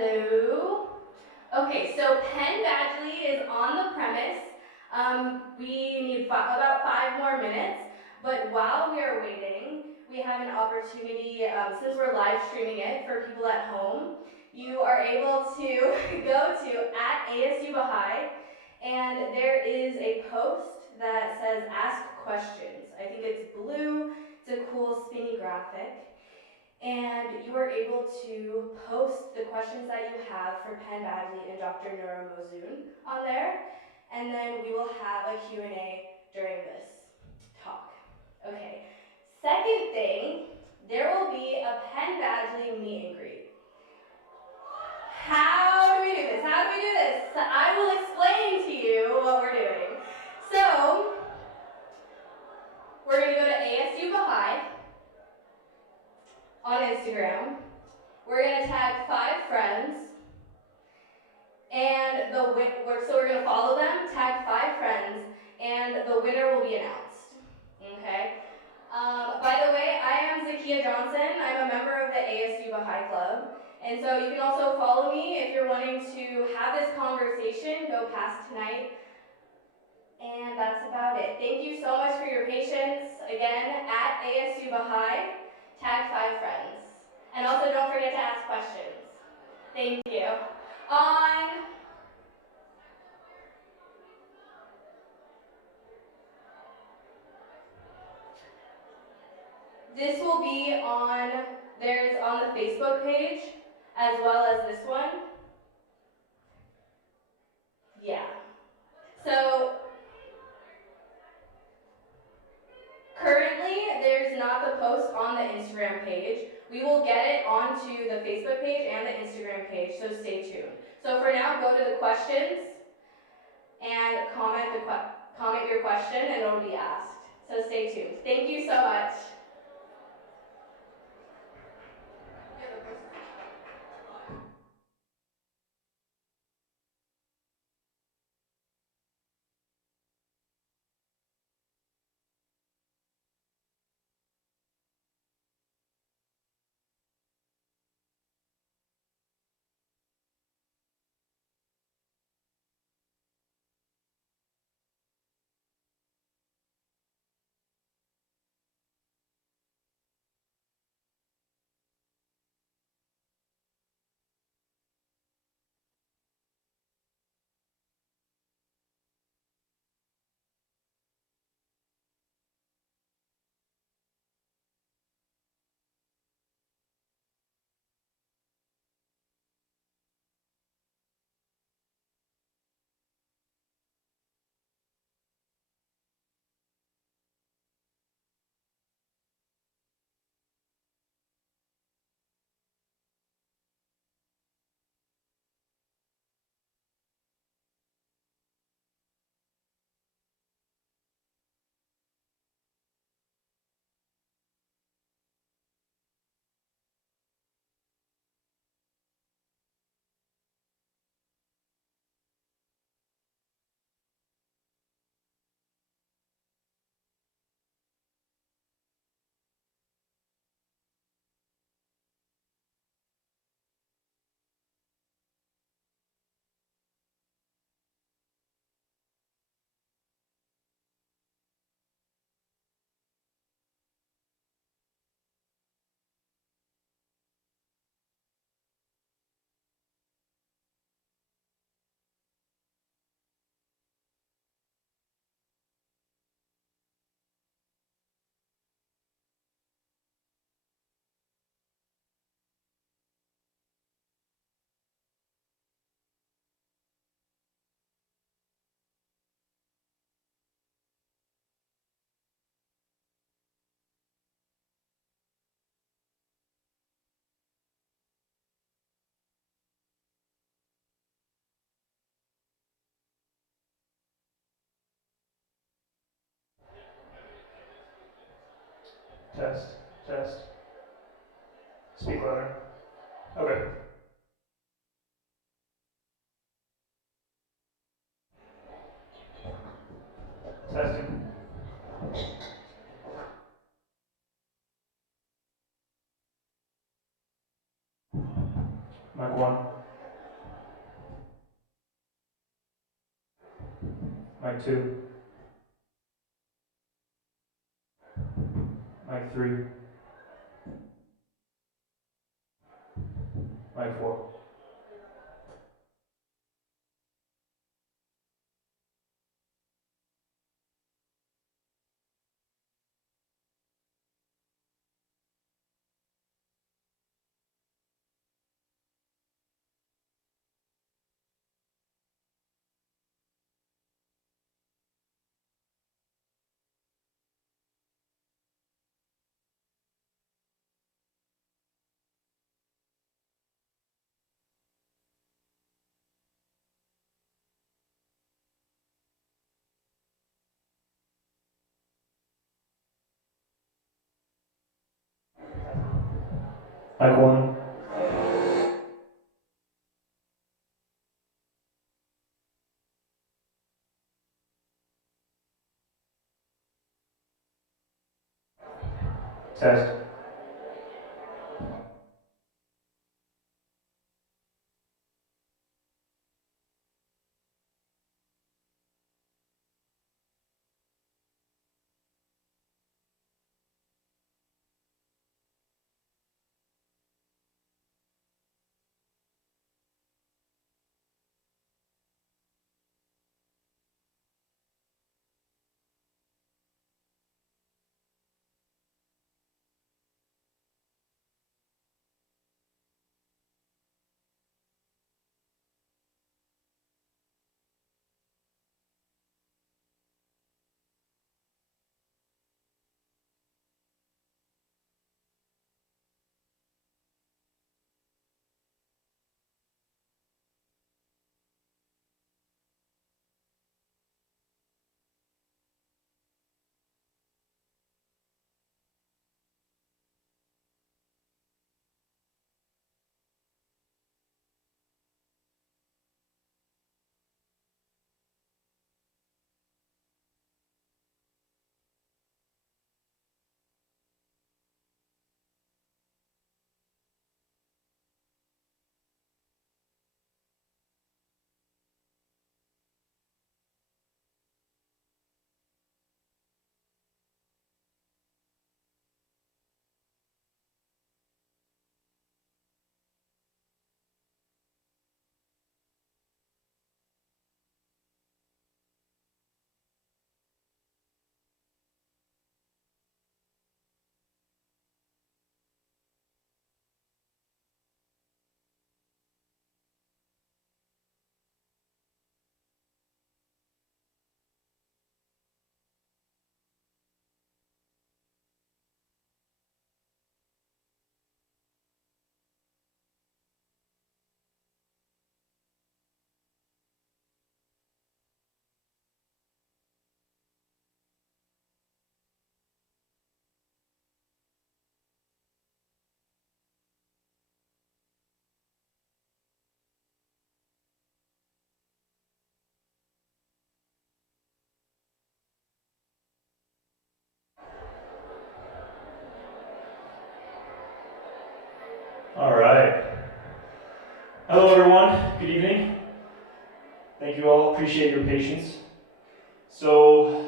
Hello. Okay, so Penn Badgley is on the premise. We need about 5 more minutes, but while we are waiting, we have an opportunity, since we're live streaming it for people at home, you are able to go to @ASU Baha'i, and there is a post that says ask questions. I think it's blue, it's a cool spinny graphic. And you are able to post the questions that you have for Penn Badgley and Dr. Nura Mowzoon on there, and then we will have a Q&A during this talk. Okay, second thing, there will be a Penn Badgley meet and greet. How do we do this? How do we do this? So I will explain to you what we're doing. So, we're going to go to ASU Baha'i on Instagram. We're going to tag 5 friends, and so we're going to follow them, tag 5 friends, and the winner will be announced. Okay? By the way, I am Zakia Johnson. I'm a member of the ASU Bahá'í Club, and so you can also follow me if you're wanting to have this conversation, go past tonight. And that's about it. Thank you so much for your patience. Again, @ASU Baha'i, tag 5 friends. And also don't forget to ask questions. Thank you. This will be there's on the Facebook page, as well as this one. Yeah. So, currently, there's not the post on the Instagram page. We will get it onto the Facebook page and the Instagram page, so stay tuned. So for now, go to the questions and comment your question, and it'll be asked. So stay tuned. Thank you so much. Test, test. Speak louder. Okay. Testing. Mic 1. Mic 2. Mic 3. Mic 4. Mic 1. Test. All right. Hello, everyone. Good evening. Thank you all. Appreciate your patience. So,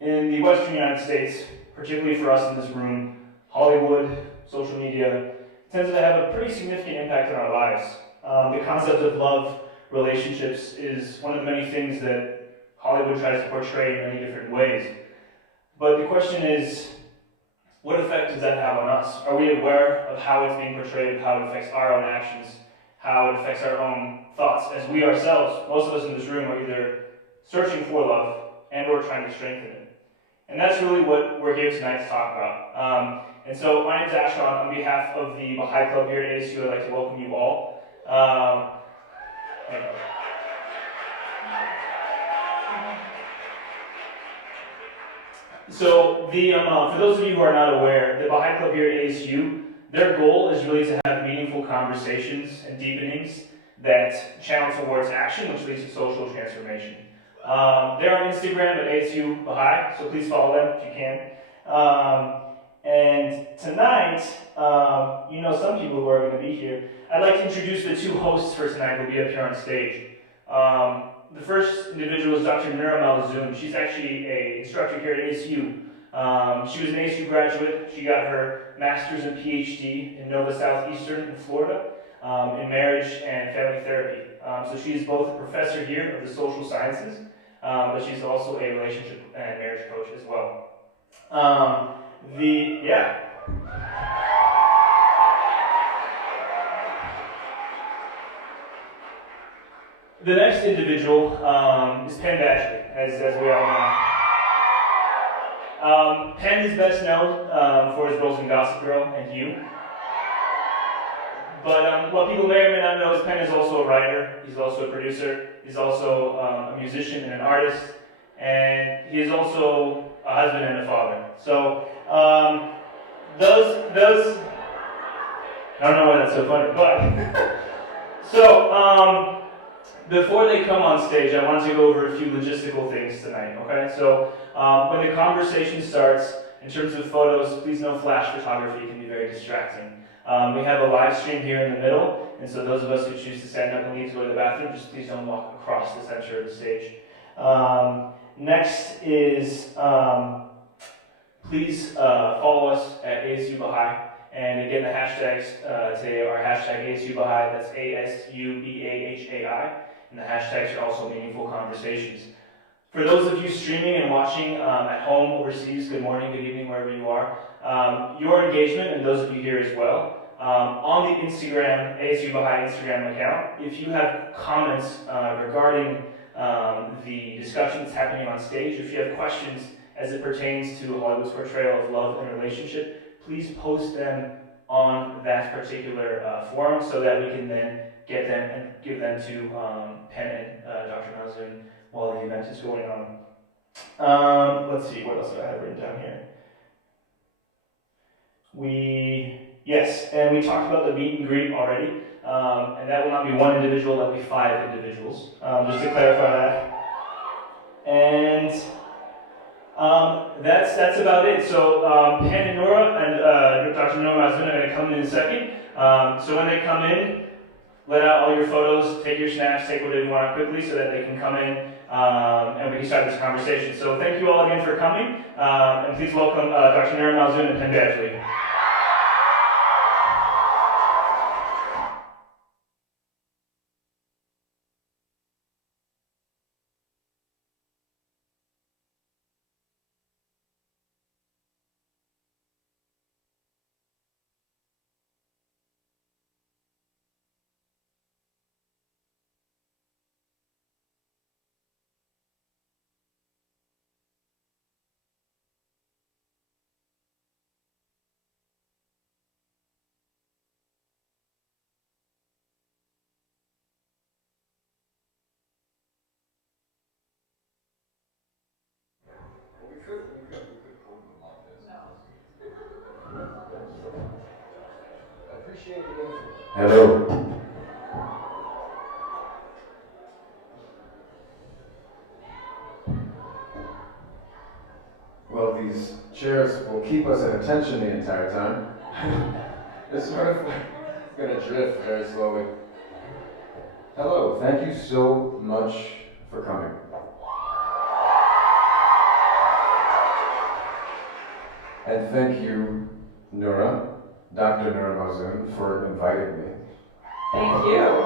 in the Western United States, particularly for us in this room, Hollywood, social media, tends to have a pretty significant impact on our lives. The concept of love relationships is one of the many things that Hollywood tries to portray in many different ways. But the question is, what effect does that have on us? Are we aware of how it's being portrayed, how it affects our own actions, how it affects our own thoughts, as we ourselves, most of us in this room, are either searching for love and or trying to strengthen it? And that's really what we're here tonight to talk about. And so my name is Ashon. On behalf of the Bahá'í Club here at ASU, I'd like to welcome you all. So for those of you who are not aware, the Bahá'í Club here at ASU, their goal is really to have meaningful conversations and deepenings that channel towards action, which leads to social transformation. They're on Instagram at ASU Bahá'í, so please follow them if you can. And tonight, you know some people who are going to be here. I'd like to introduce the two hosts for tonight who will be up here on stage. The first individual is Dr. Nura Mowzoon. She's actually an instructor here at ASU. She was an ASU graduate. She got her master's and PhD in Nova Southeastern in Florida in marriage and family therapy. So she is both a professor here of the social sciences, but she's also a relationship and marriage coach as well. Yeah. The next individual is Penn Badgley, as we all know. Penn is best known for his roles in Gossip Girl and You. But what people may or may not know is Penn is also a writer, he's also a producer, he's also a musician and an artist, and he is also a husband and a father. So those I don't know why that's so funny, but so before they come on stage, I want to go over a few logistical things tonight, okay? So when the conversation starts, in terms of photos, please no flash photography, it can be very distracting. We have a live stream here in the middle, and so those of us who choose to stand up and leave to go to the bathroom, just please don't walk across the center of the stage. Next is, please follow us at ASU Bahá'í. And again, the hashtags today are hashtag ASU Bahá'í, that's ASUBAHAI, and the hashtags are also meaningful conversations. For those of you streaming and watching at home, overseas, good morning, good evening, wherever you are, your engagement, and those of you here as well, on the Instagram, ASU Bahá'í Instagram account, if you have comments regarding the discussion that's happening on stage, if you have questions as it pertains to Hollywood's portrayal of love and relationship, please post them on that particular forum so that we can then get them and give them to Penn and Dr. Mowzoon while the event is going on. Let's see, what else do I have written down here? Yes, and we talked about the meet and greet already, and that will not be one individual, that will be 5 individuals, just to clarify that. And that's about it. So Penn and Nura and Dr. Nura Mowzoon are going to come in a second. So when they come in, let out all your photos, take your snaps, take whatever you want quickly so that they can come in and we can start this conversation. So thank you all again for coming, and please welcome Dr. Nura Mowzoon and Penn Badgley. We could hold them like this. No. Appreciate the info. Hello. Well, these chairs will keep us at attention the entire time. It's sort of like, it's gonna drift very slowly. Hello, thank you so much for coming. And thank you, Nura, Dr. Nura Mowzoon, for inviting me. Thank you.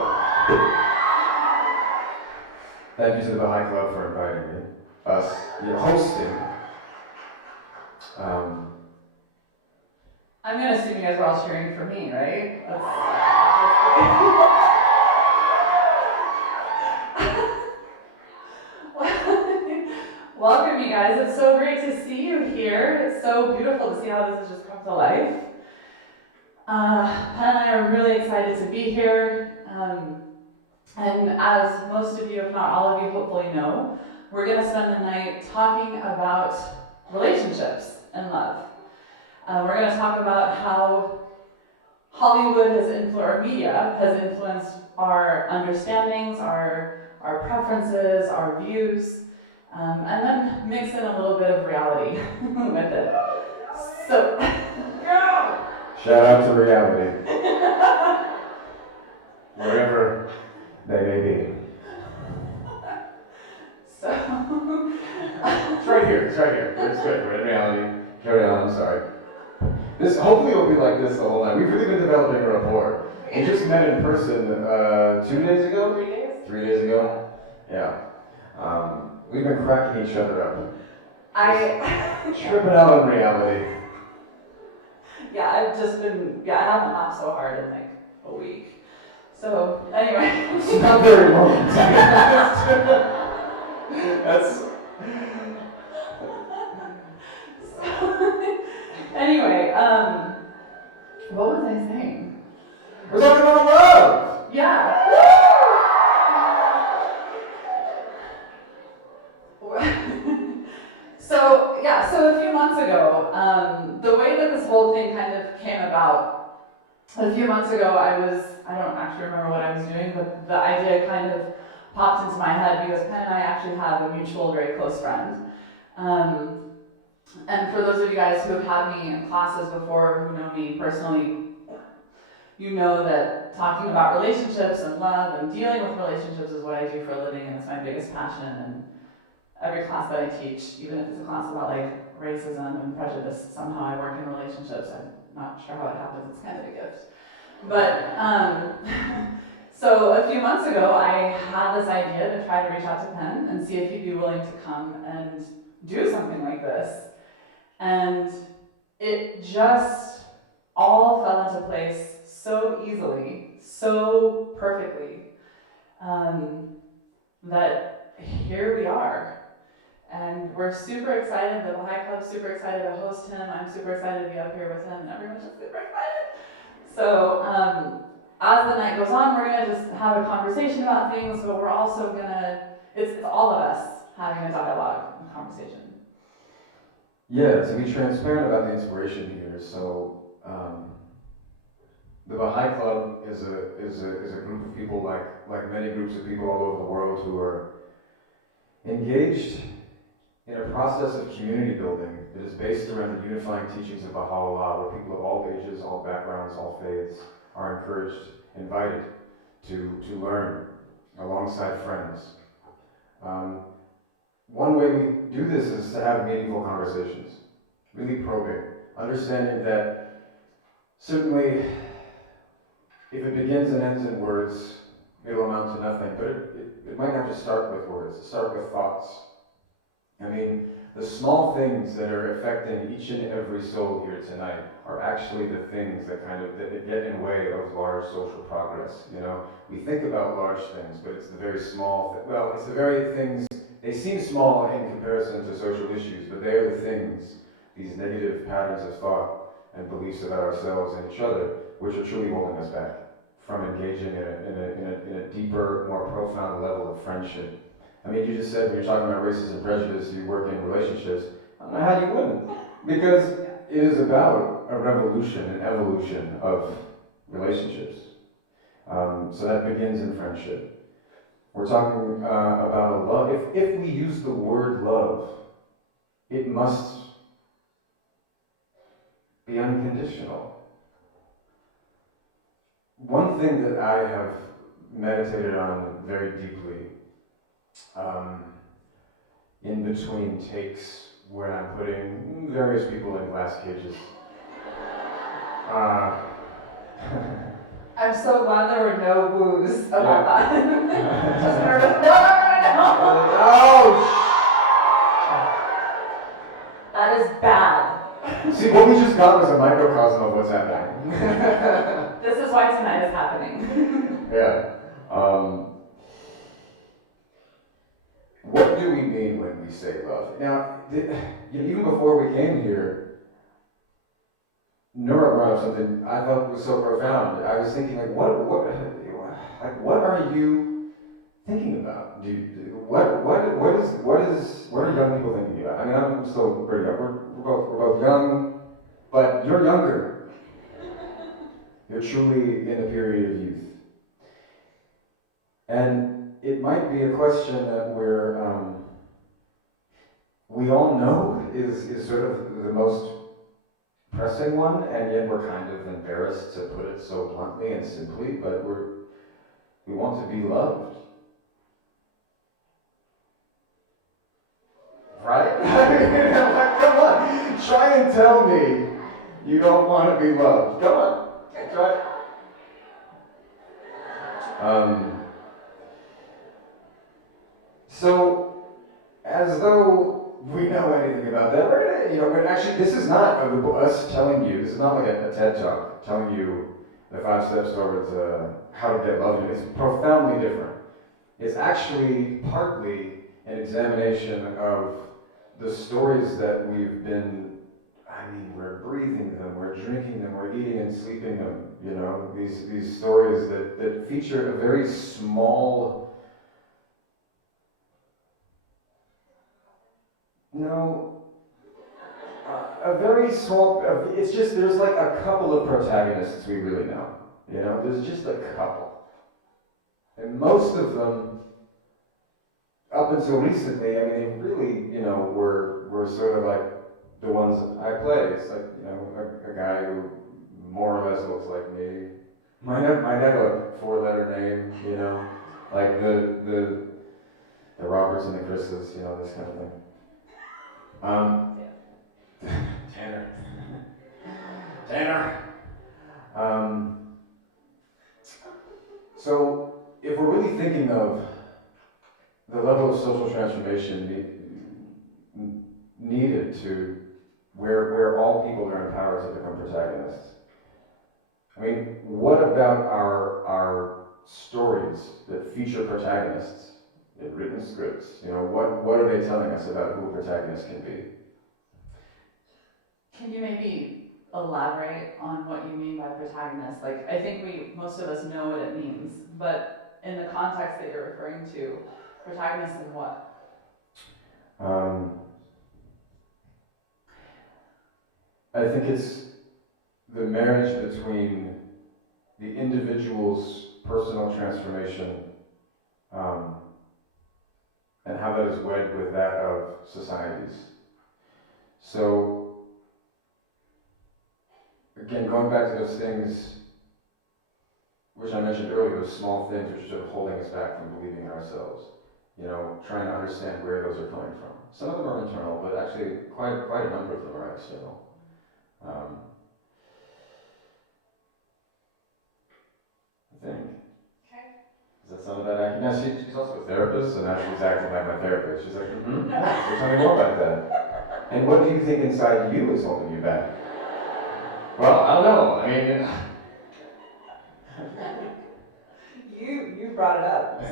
Thank you to the Bahá'í Club for inviting me, us, hosting. I'm gonna assume you guys were all cheering for me, right? Welcome, you guys. It's so great to see you here. It's so beautiful to see how this has just come to life. Penn and I are really excited to be here. And as most of you, if not all of you, hopefully know, we're going to spend the night talking about relationships and love. We're going to talk about how Hollywood or media has influenced our understandings, our preferences, our views, and then mix in a little bit of reality with it. So, Shout out to reality. Wherever they may be. It's right here. It's right here. It's good. We're in reality. Carry on. I'm sorry. This hopefully will be like this the whole night. We've really been developing a rapport. We just met in person 2 days ago. 3 days? 3 days ago. Yeah. We've been cracking each other up. Tripping out on reality. Yeah, I've just been, I haven't laughed so hard in like a week. So, anyway. It's not very long. That's. Anyway, what was I saying? We're talking about love! Yeah. So a few months ago, the way that this whole thing kind of came about, a few months ago I don't actually remember what I was doing, but the idea kind of popped into my head because Penn and I actually have a mutual, very close friend. And for those of you guys who have had me in classes before, who know me personally, you know that talking about relationships and love and dealing with relationships is what I do for a living, and it's my biggest passion. And every class that I teach, even if it's a class about like racism and prejudice, somehow I work in relationships. I'm not sure how it happens. It's kind of a gift. But so a few months ago, I had this idea to try to reach out to Penn and see if he'd be willing to come and do something like this. And it just all fell into place so easily, so perfectly, that here we are. And we're super excited. The Bahá'í Club's super excited to host him. I'm super excited to be up here with him, and everyone's just super excited. So as the night goes on, we're going to just have a conversation about things, but we're also going to, it's all of us having a dialogue and conversation. Yeah, to be transparent about the inspiration here, so the Bahá'í Club is a group of people like many groups of people all over the world who are engaged in a process of community building that is based around the unifying teachings of Baha'u'llah, where people of all ages, all backgrounds, all faiths are encouraged, invited to learn alongside friends. One way we do this is to have meaningful conversations, really probing, understanding that certainly if it begins and ends in words, it'll amount to nothing, but it might have to start with words, start with thoughts. I mean, the small things that are affecting each and every soul here tonight are actually the things that that get in the way of large social progress. You know, we think about large things, but it's the very small, it's the very things, they seem small in comparison to social issues, but they are the things, these negative patterns of thought and beliefs about ourselves and each other, which are truly holding us back from engaging in a deeper, more profound level of friendship. I mean, you just said when you're talking about racism and prejudice, you work in relationships. I don't know how you wouldn't, because it is about a revolution, an evolution of relationships. So that begins in friendship. We're talking about a love. If we use the word love, it must be unconditional. One thing that I have meditated on very deeply in between takes when I'm putting various people in glass cages. I'm so glad there were no woos about that. Just nervous. No! That is bad. See, what we just got was a microcosm of what's happening. This is why tonight is happening. Yeah. What do we mean when we say love? Now, even before we came here, Nura brought up something I thought was so profound. I was thinking, like, what are you thinking about? What are young people thinking about? I mean, I'm still pretty young. We're both young, but you're younger. You're truly in a period of youth. And it might be a question that we all know is sort of the most pressing one, and yet we're kind of embarrassed to put it so bluntly and simply, but we want to be loved. right? Like, come on, try and tell me you don't want to be loved. Come on, try. So, as though we know anything about that, we're gonna, but actually, this is not us telling you. This is not like a TED talk telling you the 5 steps towards how to get love. It's profoundly different. It's actually partly an examination of the stories that we've been. I mean, we're breathing them, we're drinking them, we're eating and sleeping them. These stories that feature a very small. A very small, it's just, there's like a couple of protagonists we really know. There's just a couple. And most of them, up until recently, I mean, they really, were sort of like the ones I play. It's like, a guy who more or less looks like me. Might have a 4-letter name, like the Roberts and the Chris's, this kind of thing. Tanner. So, if we're really thinking of the level of social transformation needed to where all people are empowered to become protagonists, I mean, what about our stories that feature protagonists in written scripts? What are they telling us about who a protagonist can be? Can you maybe elaborate on what you mean by protagonist? Like, I think most of us know what it means, but in the context that you're referring to, protagonist in what? I think it's the marriage between the individual's personal transformation and how that is wed with that of society's. So, again, going back to those things which I mentioned earlier, those small things which are sort of holding us back from believing in ourselves. Trying to understand where those are coming from. Some of them are internal, but actually quite a number of them are external. I think. Okay. Does that sound about accurate? Now, she's also a therapist, so now she's acting like my therapist. She's like, yeah, so tell me more about that. And what do you think inside you is holding you back? Well, I don't know. I mean, You brought it up.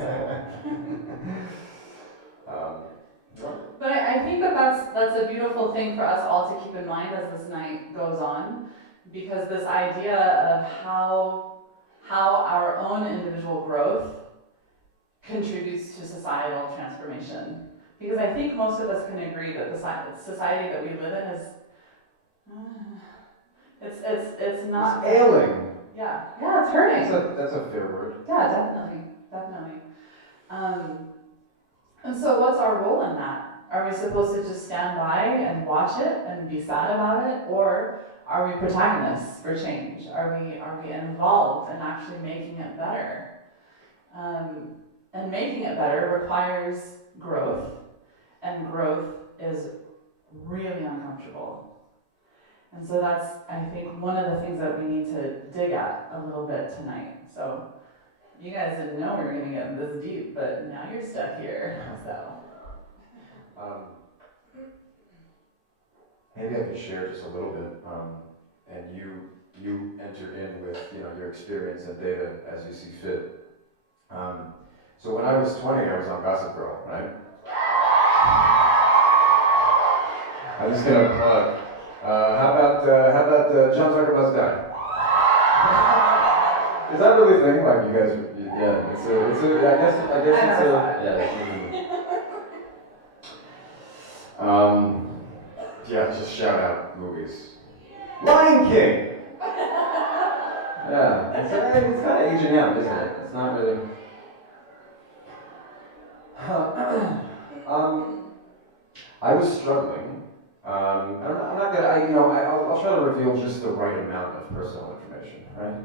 But I think that's a beautiful thing for us all to keep in mind as this night goes on, because this idea of how our own individual growth contributes to societal transformation. Because I think most of us can agree that the society that we live in is it's not it's ailing. Yeah, it's hurting. That's a fair word. Yeah, definitely. And so what's our role in that? Are we supposed to just stand by and watch it and be sad about it? Or are we protagonists for change? Are we involved in actually making it better? And making it better requires growth. And growth is really uncomfortable. And so that's, I think, one of the things that we need to dig at a little bit tonight. So you guys didn't know we were going to get this deep, but now you're stuck here. So maybe I could share just a little bit, and you enter in with your experience and data as you see fit. So when I was 20, I was on Gossip Girl, right? I'm just gonna plug. How about John Zuckerberg's guy? Is that really a thing? Like you guys? Yeah, it's a. I guess it's a. Yeah. Just shout out movies. Lion King. Yeah, it's kind of aging out, isn't it? It's not really. I was struggling. I'm not gonna. I'll try to reveal just the right amount of personal information, right?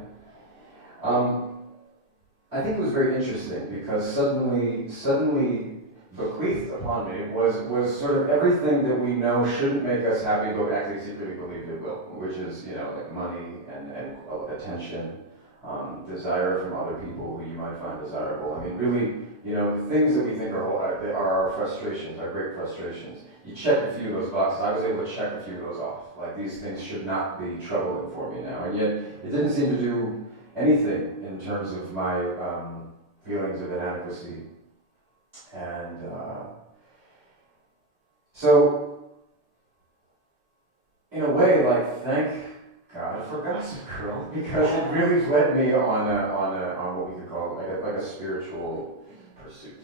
I think it was very interesting because suddenly, bequeathed upon me was sort of everything that we know shouldn't make us happy, but actually secretly believe it will, which is, you know, like money and attention, desire from other people who you might find desirable. I mean, really, you know, the things that we think are our frustrations, our great frustrations. You check a few of those boxes. I was able to check a few of those off. Like, these things should not be troubling for me now. And yet, it didn't seem to do anything in terms of my feelings of inadequacy. And so, in a way, like, thank God for Gossip Girl, because it really led me on what we could call like a spiritual pursuit.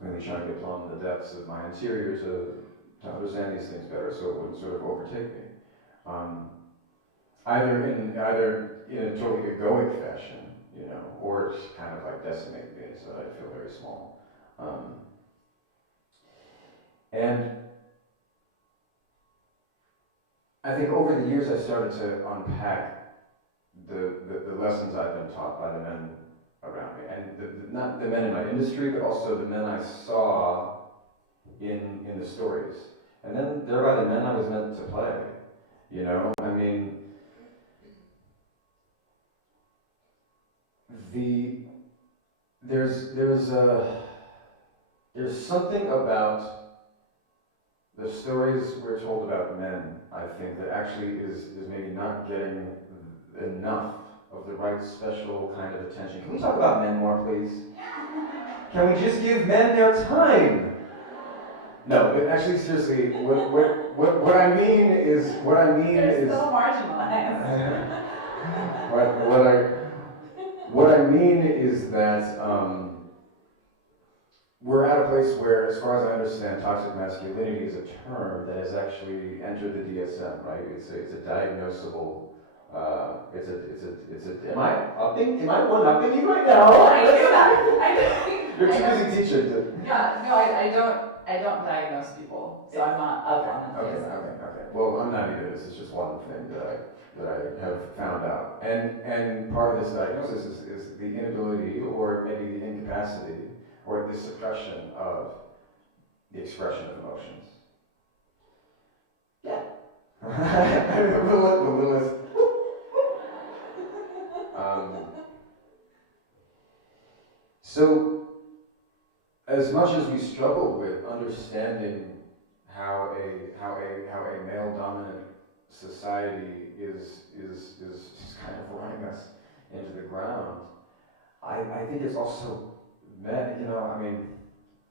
Really trying to plumb the depths of my interior to understand these things better, so it wouldn't sort of overtake me. Either in a totally egoic fashion, you know, or just kind of like decimate me so that I feel very small. And I think over the years I started to unpack the lessons I've been taught by the men around me, and not the men in my industry, but also the men I saw in the stories, and then thereby the men I was meant to play. You know, I mean, there's something about the stories we're told about men, I think, that actually is maybe not getting enough of the right special kind of attention. Can we talk about men more, please? Can we just give men their time? No, but actually, seriously, what I mean is They're so marginalized. what I mean is that we're at a place where, as far as I understand, toxic masculinity is a term that has actually entered the DSM, right? It's a diagnosable. Am I one-upping you right now? I do that. You're too busy teaching to. Yeah, no, I don't diagnose people, so I'm not up on it. Okay. Well, I'm not either. This is just one thing that I have found out. And part of this diagnosis is the inability, or maybe the incapacity, or the suppression of the expression of emotions. Yeah. the Lilith. So, as much as we struggle with understanding how a male dominant society is kind of running us into the ground, I think it's also men, you know, I mean,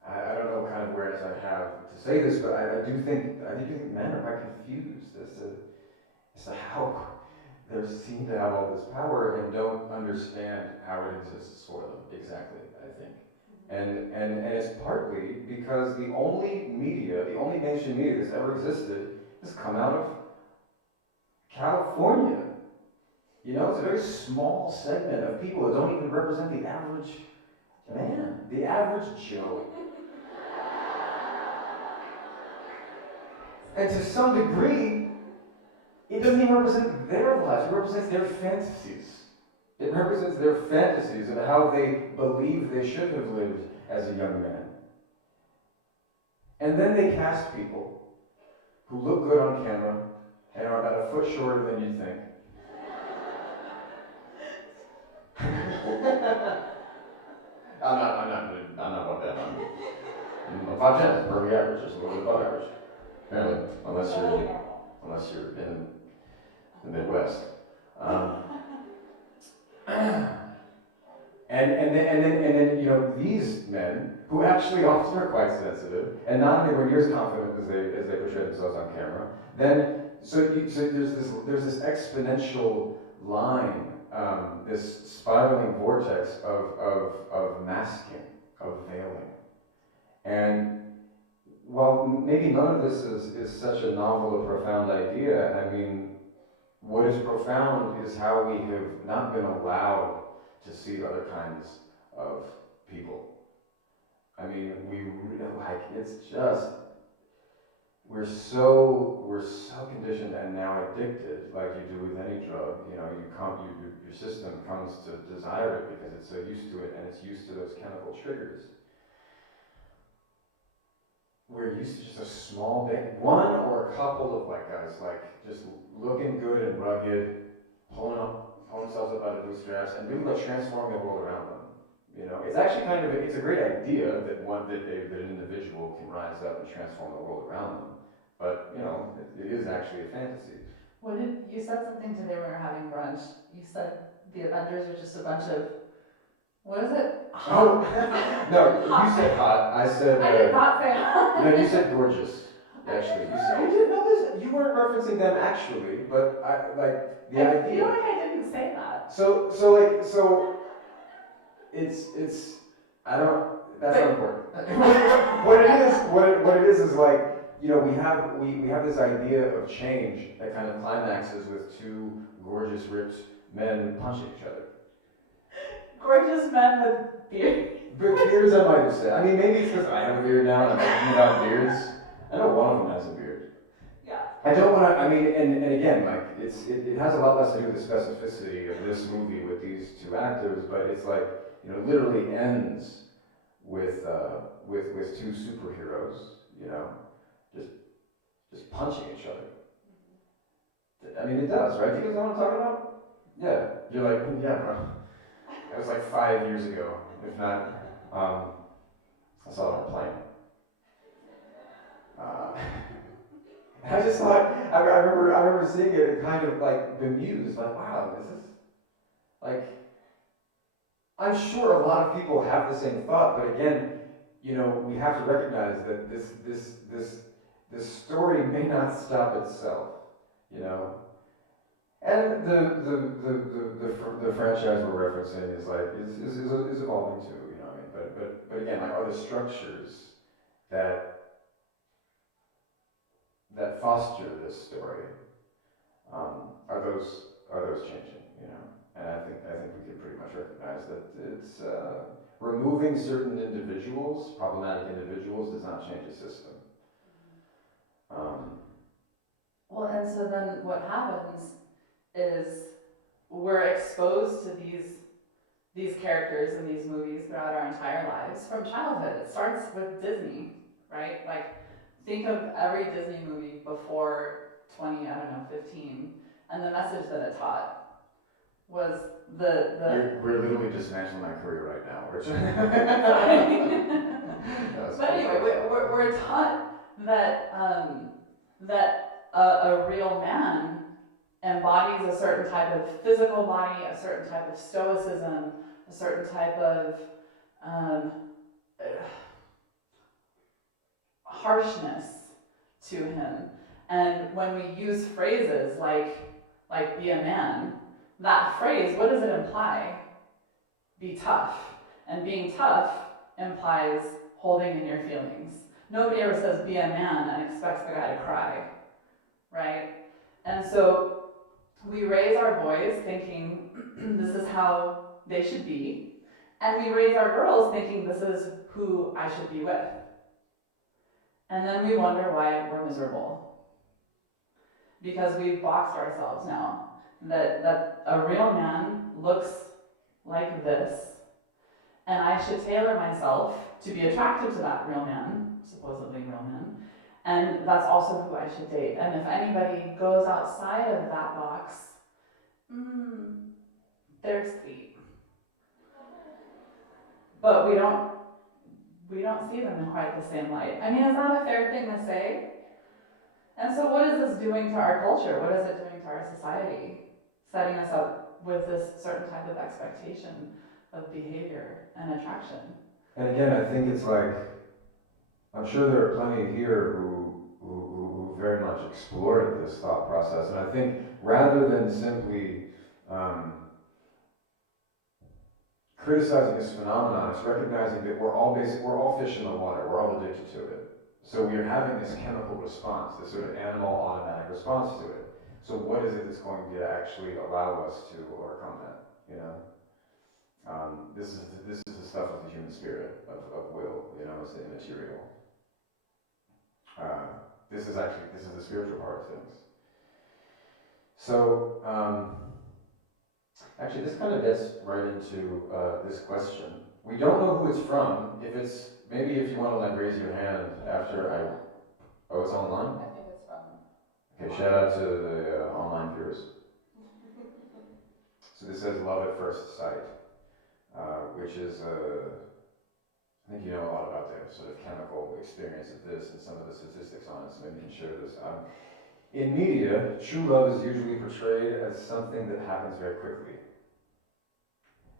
I don't know what kind of awareness I have to say this, but I do think men are quite confused as to how they seem to have all this power and don't understand how it exists for them exactly, I think. And it's partly because the only mainstream media that's ever existed has come out of California. You know, it's a very small segment of people that don't even represent the average man, the average Joe. And to some degree, it doesn't even represent their lives, it represents their fantasies. It represents their fantasies of how they believe they should have lived as a young man. And then they cast people who look good on camera and are about a foot shorter than you'd think. I'm not above that. I'm 5'10", it's perfectly average, just a little bit above average. Apparently, unless you're in the Midwest. And then you know, these men who actually often are quite sensitive and not anywhere near as confident as they portray themselves on camera. Then so there's this exponential line, this spiraling vortex of masking, of veiling, and while maybe none of this is such a novel or profound idea, I mean, what is profound is how we have not been allowed to see other kinds of people. I mean, it's just, we're so conditioned and now addicted, like you do with any drug. You know, your system comes to desire it because it's so used to it and it's used to those chemical triggers. we're used to just a small band, one or a couple of white guys, like just looking good and rugged, pulling themselves up out of bootstraps, and really like transforming the world around them. You know, it's actually kind of it's a great idea that an individual can rise up and transform the world around them. But you know, it is actually a fantasy. You said something today when we were having brunch. You said the Avengers are just a bunch of, what is it? Oh, no, you said hot. I said. I did not say hot. No, you said gorgeous. Actually, you did know this. You weren't referencing them actually, but I like the idea. I feel like I didn't say that. So it's I don't. That's not important. What it is like, you know, we have this idea of change that kind of climaxes with two gorgeous ripped men punching each other. Gorgeous men with beards. Beards, I might have said. I mean, maybe it's because I have a beard now and I'm thinking about beards. I know one of them has a beard. Yeah. I don't want to. I mean, and again, like it has a lot less to do with the specificity of this movie with these two actors, but it's like, you know, literally ends with two superheroes, you know, just punching each other. I mean, it does, right? Do you guys know what I'm talking about? Yeah. You're like, yeah, bro. That was like 5 years ago, if not. I saw it on a plane. I just thought, I remember seeing it and kind of like bemused, like, wow, this is like, I'm sure a lot of people have the same thought, but again, you know, we have to recognize that this story may not stop itself, you know. And the franchise we're referencing is like is evolving too, you know what I mean? But again, like, are the structures that foster this story, are those changing, you know? And I think we can pretty much recognize that it's removing certain individuals, problematic individuals, does not change the system. Well, and so then what happens is we're exposed to these characters in these movies throughout our entire lives from childhood. It starts with Disney, right? Like, think of every Disney movie before 2015, and the message that it taught was We're literally dismantling my career right now. But anyway, we're taught that a real man embodies a certain type of physical body, a certain type of stoicism, a certain type of harshness to him. And when we use phrases like be a man, that phrase, what does it imply? Be tough. And being tough implies holding in your feelings. Nobody ever says be a man and expects the guy to cry, right? And so we raise our boys thinking this is how they should be, and we raise our girls thinking this is who I should be with. And then we wonder why we're miserable. Because we've boxed ourselves now. That a real man looks like this, and I should tailor myself to be attracted to that real man, supposedly real man, and that's also who I should date. And if anybody goes outside of that box, they're sweet. But we don't see them in quite the same light. I mean, is that a fair thing to say? And so what is this doing to our culture? What is it doing to our society? Setting us up with this certain type of expectation of behavior and attraction. And again, I think it's like, I'm sure there are plenty here who very much explored this thought process. And I think rather than simply criticizing this phenomenon, it's recognizing that we're all fish in the water. We're all addicted to it. So we are having this chemical response, this sort of animal automatic response to it. So what is it that's going to actually allow us to overcome that? You know, this is the stuff of the human spirit, of will. You know, it's the immaterial. This is the spiritual part of things. So actually, this kind of gets right into this question. We don't know who it's from. If it's, maybe if you want to like raise your hand after oh, it's online? I think it's from. Okay, shout out to the online viewers. So this says love at first sight, which is, I think you know a lot about the sort of chemical experience of this and some of the statistics on it, so maybe you can share this. In media, true love is usually portrayed as something that happens very quickly.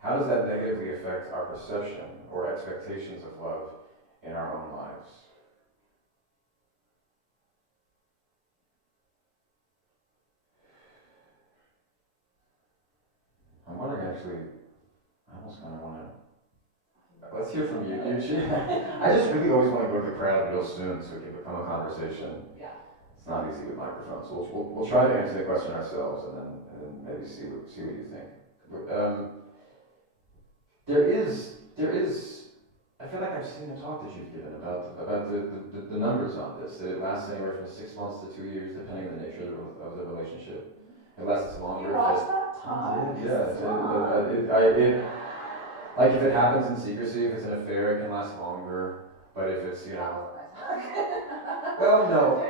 How does that negatively affect our perception or expectations of love in our own lives? I'm wondering actually, I almost kind of want to, let's hear from you. I just really always want to go to the crowd real soon so it can become a conversation. Yeah. It's not easy with microphones. We'll try to answer the question ourselves and then maybe see what you think. There is, I feel like I've seen a talk that you've given about the numbers on this, that it lasts anywhere from 6 months to 2 years, depending on the nature of the relationship. It lasts longer. You watched that talk? I did, yeah. Like if it happens in secrecy, if it's an affair, it can last longer. But if it's, you know, well, no.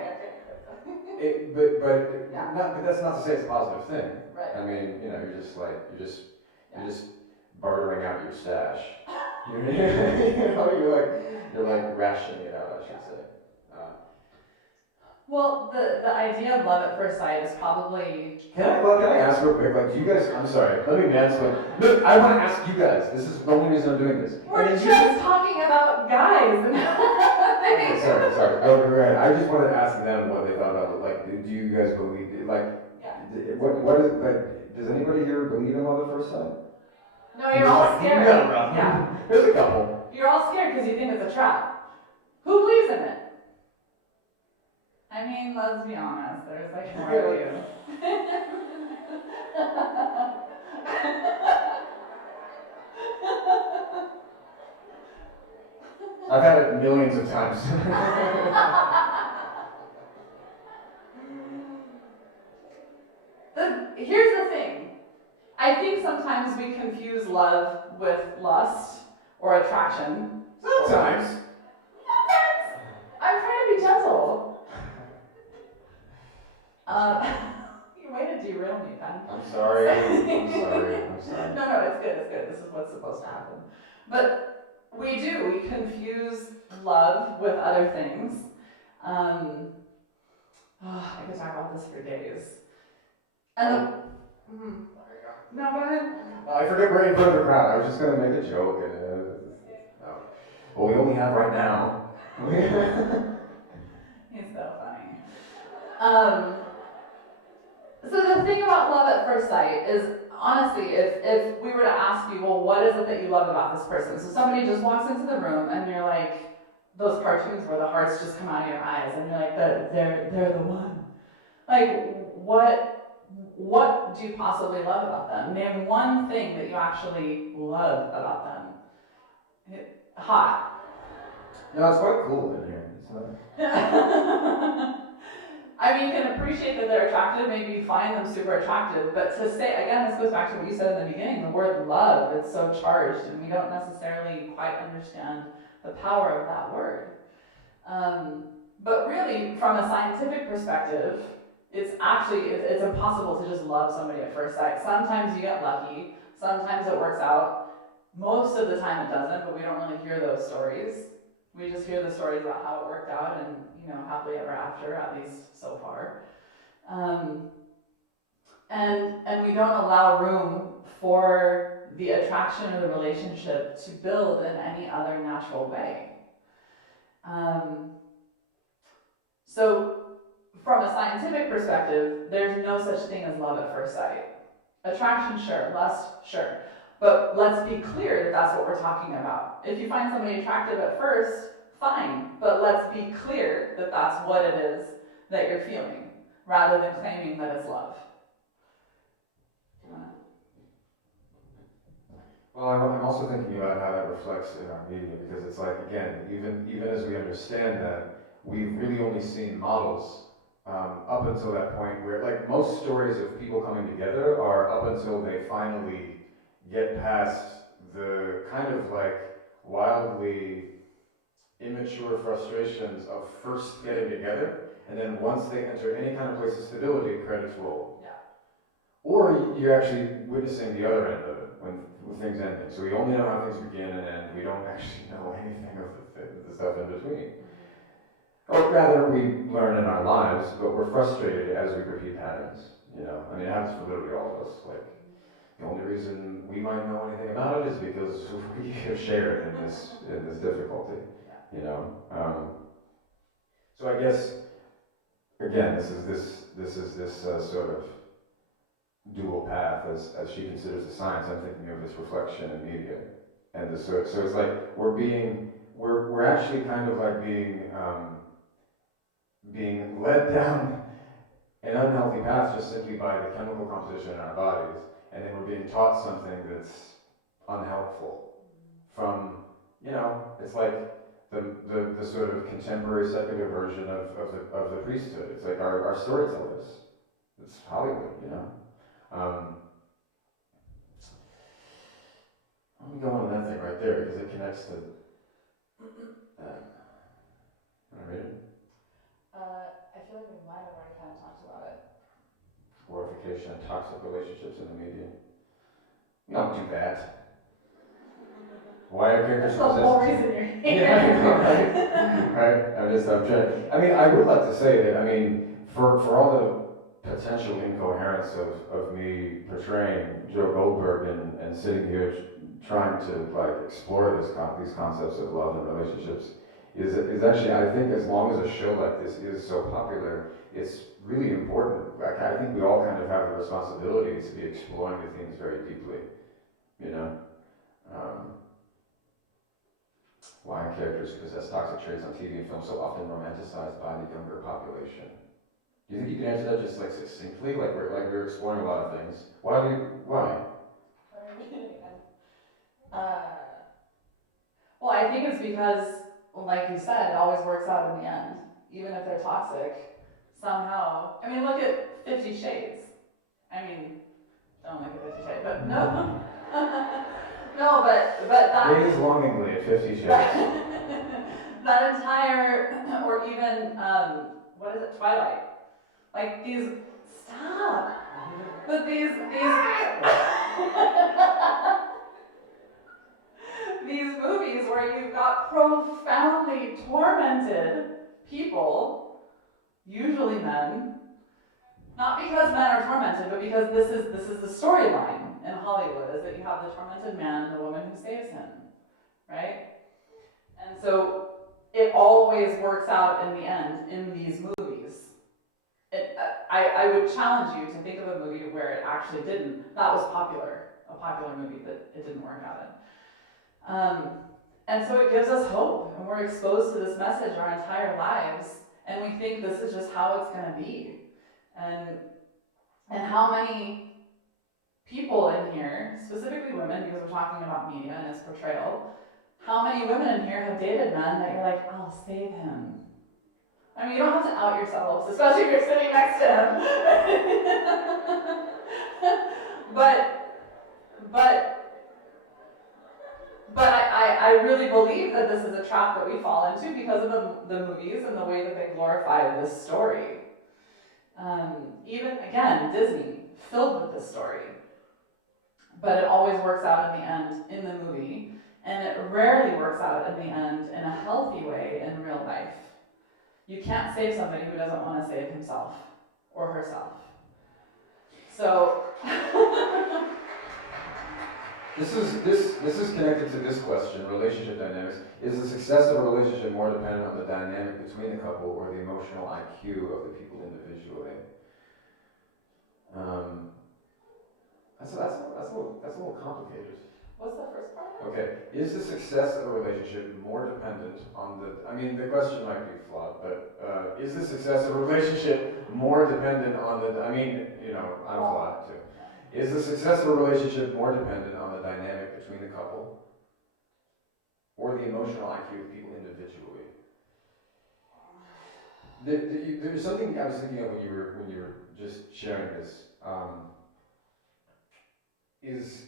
But that's not to say it's a positive thing. Right. I mean, you know, you're just bartering out your stash. You're like rationing it out, I should say. Well, the idea of love at first sight is probably. Can I ask real quick? Like, do you guys? I'm sorry. Let me mansplain. Look, I want to ask you guys. This is the only reason I'm doing this. We're just talking about guys. Okay, sorry. Go ahead. I just wanted to ask them what they thought about it. Like, do you guys believe? What is like? Does anybody here believe in love at first sight? No, you're all scared. Yeah. There's a couple. You're all scared because you think it's a trap. Who believes in it? I mean, let's be honest. There's like more of you. I've had it millions of times. Here's the thing. I think sometimes we confuse love with lust or attraction. Sometimes. I'm trying to be gentle. You way to derail me, Ben. I'm sorry. No, it's good. This is what's supposed to happen. But we confuse love with other things. I could talk about this for days. And no, go ahead. I forget we're in front of the crowd. I was just gonna make a joke and no. Well, we only have right now. He's so funny. So the thing about love at first sight is, honestly, if we were to ask you, well, what is it that you love about this person? So somebody just walks into the room and you're like, those cartoons where the hearts just come out of your eyes and you're like, they're the one. Like, what do you possibly love about them? Name one thing that you actually love about them. Hot. No, it's quite cool in here. I mean, you can appreciate that they're attractive, maybe you find them super attractive, but to say, again, this goes back to what you said in the beginning, the word love, it's so charged, and we don't necessarily quite understand the power of that word. But really, from a scientific perspective, it's impossible to just love somebody at first sight. Sometimes you get lucky, sometimes it works out. Most of the time it doesn't, but we don't really hear those stories. We just hear the stories about how it worked out and, happily ever after, at least so far. And we don't allow room for the attraction or the relationship to build in any other natural way. So from a scientific perspective, there's no such thing as love at first sight. Attraction, sure. Lust, sure. But let's be clear that that's what we're talking about. If you find somebody attractive at first, fine. But let's be clear that that's what it is that you're feeling, rather than claiming that it's love. Well, I'm also thinking about how that reflects in our media, because it's like, again, even as we understand that, we've really only seen models up until that point where, like, most stories of people coming together are up until they finally get past the kind of like wildly immature frustrations of first getting together, and then once they enter any kind of place of stability, credits roll. Yeah. Or you're actually witnessing the other end of it, when with things ending. So we only know how things begin and end. We don't actually know anything of the stuff in between. Or rather, we learn in our lives, but we're frustrated as we repeat patterns. You know, I mean, it happens for literally all of us. Like, the only reason we might know anything about it is because we have shared in this difficulty. You know, so I guess again, this is this sort of dual path as she considers the science. I'm thinking of this reflection in media, and so it's like we're actually kind of like being led down an unhealthy path just simply by the chemical composition in our bodies, and then we're being taught something that's unhelpful from, you know, it's like the sort of contemporary secular version of the priesthood. It's like our storytellers. It's Hollywood, you know. Let me go on to that thing right there because it connects to that. Want to read it? I feel like we might have already kind of talked about it. Glorification of toxic relationships in the media. You don't do that. Why are characters That's the whole reason you're here. Yeah, I know, right? I'm trying. I mean, I would like to say that. I mean, for all the potential incoherence of me portraying Joe Goldberg and sitting here trying to like explore these concepts of love and relationships, is actually, I think, as long as a show like this is so popular, it's really important. Like, I think we all kind of have the responsibility to be exploring the things very deeply, you know. Why are characters who possess toxic traits on TV and film so often romanticized by the younger population? Do you think you can answer that just like succinctly? Like we're exploring a lot of things. Why? Well, I think it's because, like you said, it always works out in the end. Even if they're toxic, somehow. I mean, look at 50 Shades. I mean, don't look at 50 Shades, but no. No, but that. Gaze longingly at 50 Shades. That entire, or even, what is it, Twilight. Like these, stop. But these these movies where you've got profoundly tormented people, usually men, not because men are tormented, but because this is the storyline in Hollywood, is that you have the tormented man and the woman who saves him, right? And so it always works out in the end in these movies. I would challenge you to think of a movie where it actually didn't. That was a popular movie that it didn't work out in. And so it gives us hope, and we're exposed to this message our entire lives, and we think this is just how it's going to be. And how many people in here, specifically women, because we're talking about media and its portrayal, how many women in here have dated men that you're like, I'll save him? I mean, you don't have to out yourselves, especially if you're sitting next to him. but I really believe that this is a trap that we fall into because of the movies and the way that they glorify this story. Even, again, Disney, filled with this story. But it always works out in the end in the movie, and it rarely works out in the end in a healthy way in real life. You can't save somebody who doesn't want to save himself or herself. So This is connected to this question: relationship dynamics. Is the success of a relationship more dependent on the dynamic between the couple or the emotional IQ of the people individually? That's a little complicated. what's the first part? Okay, is the success of a relationship more dependent on the, I mean, the question might be flawed, but is the success of a relationship more dependent on the, I mean, you know, I'm flawed too. Is the success of a relationship more dependent on the dynamic between the couple or the emotional IQ of people individually? There's something I was thinking of when you were just sharing this. is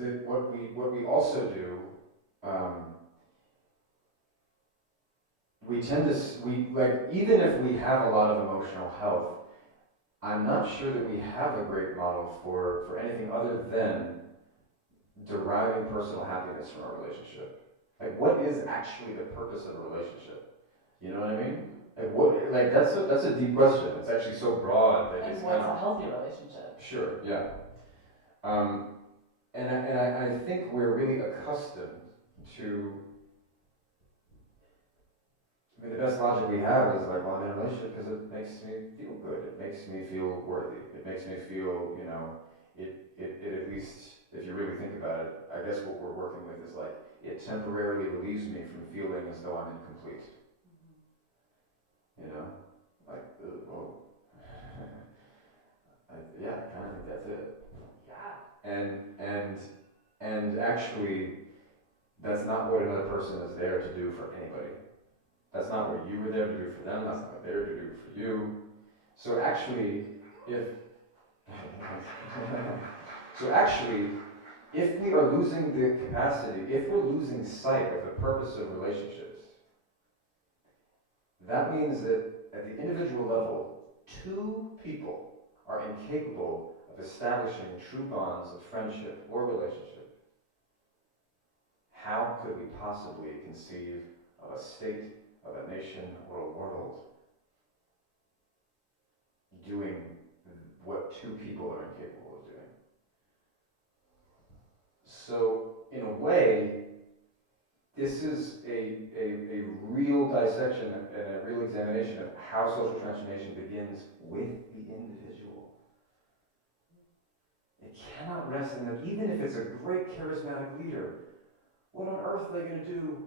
that what we also do, we tend to even if we have a lot of emotional health, I'm not sure that we have a great model for anything other than deriving personal happiness from a relationship. Like, what is actually the purpose of a relationship? You know what I mean? Like, what? Like, that's a deep question. It's actually so broad that And it's what's kind a of healthy relationship? sure, yeah. Um, and I think we're really accustomed to. I mean, the best logic we have is like, well, I'm in a relationship because it makes me feel good. It makes me feel worthy. It makes me feel, it at least, if you really think about it, I guess what we're working with is like, it temporarily relieves me from feeling as though I'm incomplete. You know? Like, whoa. Yeah, I kind of think that's it. Yeah. And actually, that's not what another person is there to do for anybody. That's not what you were there to do for them. That's not what they're to do for you. So actually, if if we are losing the capacity, if we're losing sight of the purpose of relationships, that means that at the individual level, two people are incapable of establishing true bonds of friendship or relationship. How could we possibly conceive of a state, of a nation, or a world doing what two people are incapable of doing? So, in a way, this is a real dissection and a real examination of how social transformation begins with the individual. It cannot rest in them, even if it's a great charismatic leader. What on earth are they going to do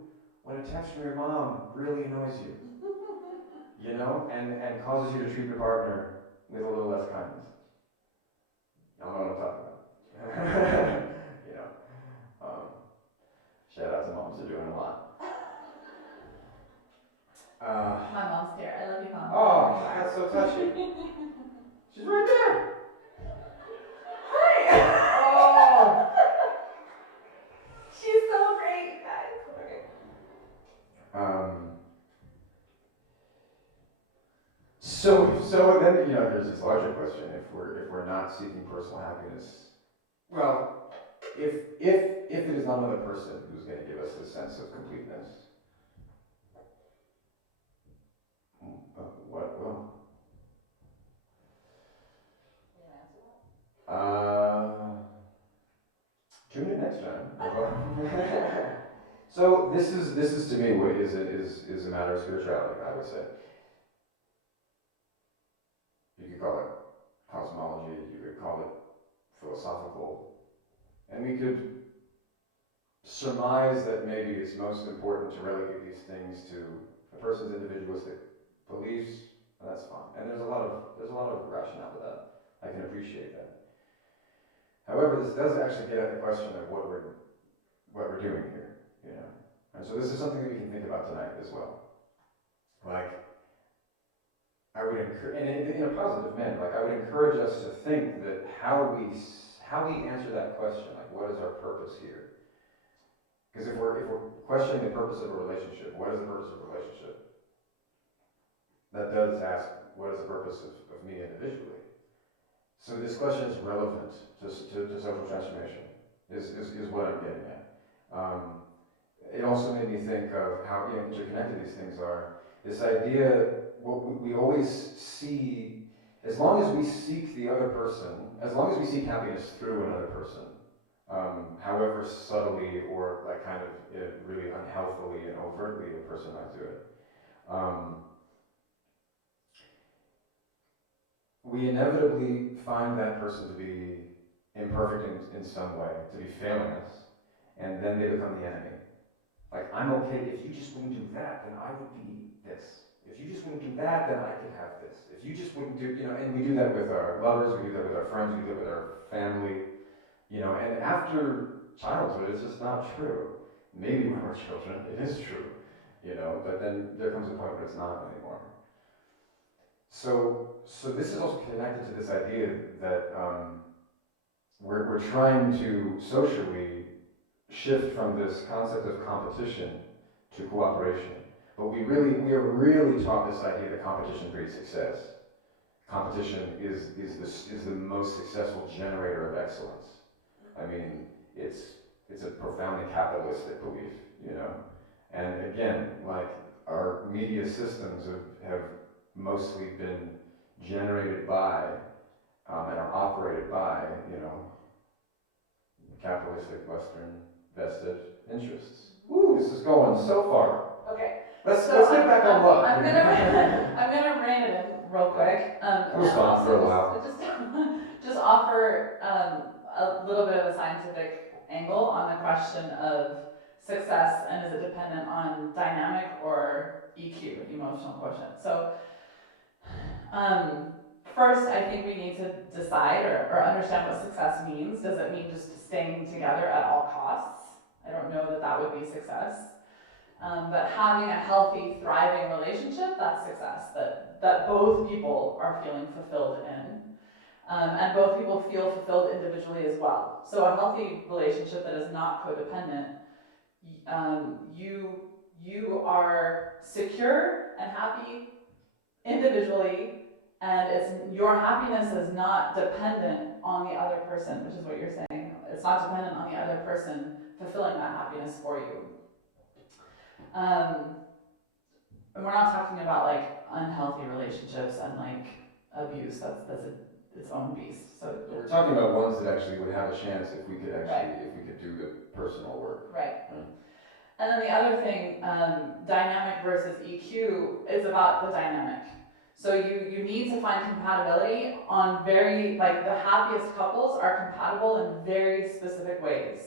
when a text from your mom really annoys you? And causes you to treat your partner with a little less kindness. Y'all know what I'm talking about. you know, um, Shout out to moms, they're doing a lot. My mom's here. I love you, Mom. Oh, that's so touching. She's right there. Hi! Oh. She's so great, you guys. Okay. So then there's this larger question: if we're not seeking personal happiness, well, if it is not another person who's going to give us this sense of completeness, what will? Tune in next time. So this is to me what is a matter of spirituality, I would say. You could call it cosmology, you could call it philosophical, and we could surmise that maybe it's most important to relegate these things to a person's individualistic beliefs, and that's fine. And there's a lot of rationale to that. I can appreciate that. However, this does actually get at the question of what we're doing here, And so this is something that we can think about tonight as well. Like, I would encourage, and in a positive manner, like I would encourage us to think that how we answer that question, like what is our purpose here? Because if we're questioning the purpose of a relationship, what is the purpose of a relationship? That does ask, what is the purpose of me individually? So this question is relevant to social transformation, is what I'm getting at. It also made me think of how interconnected these things are. This idea, what we always see, as long as we seek the other person, as long as we seek happiness through another person, however subtly or like kind of really unhealthily and overtly a person might do it, we inevitably find that person to be imperfect in some way, to be failing us, and then they become the enemy. Like, I'm okay, if you just wouldn't do that, then I would be this. If you just wouldn't do that, then I could have this. If you just wouldn't do, and we do that with our lovers, we do that with our friends, we do that with our family, and after childhood, it's just not true. Maybe when we're children, it is true, but then there comes a point where it's not anymore. So this is also connected to this idea that we're trying to socially shift from this concept of competition to cooperation. But we are really taught this idea that competition breeds success. Competition is the most successful generator of excellence. I mean, it's a profoundly capitalistic belief, you know. And again, like our media systems have mostly been generated by and are operated by, you know, capitalistic Western vested interests. Woo, this is going so far. Okay. Let's So get back on luck. I'm gonna rein it in real quick. It was fun for a while. Just offer a little bit of a scientific angle on the question of success and is it dependent on dynamic or EQ, emotional quotient. So first, I think we need to decide or understand what success means. Does it mean just staying together at all costs? I don't know that that would be success. But having a healthy, thriving relationship, that's success. That both people are feeling fulfilled in. And both people feel fulfilled individually as well. So a healthy relationship that is not codependent, you are secure and happy individually, and your happiness is not dependent on the other person, which is what you're saying. It's not dependent on the other person fulfilling that happiness for you. And we're not talking about like unhealthy relationships and like abuse. That's its own beast. So we're talking about ones that actually would have a chance if we could do the personal work. Right. And then the other thing, dynamic versus EQ, is about the dynamic. So you need to find compatibility on the happiest couples are compatible in very specific ways.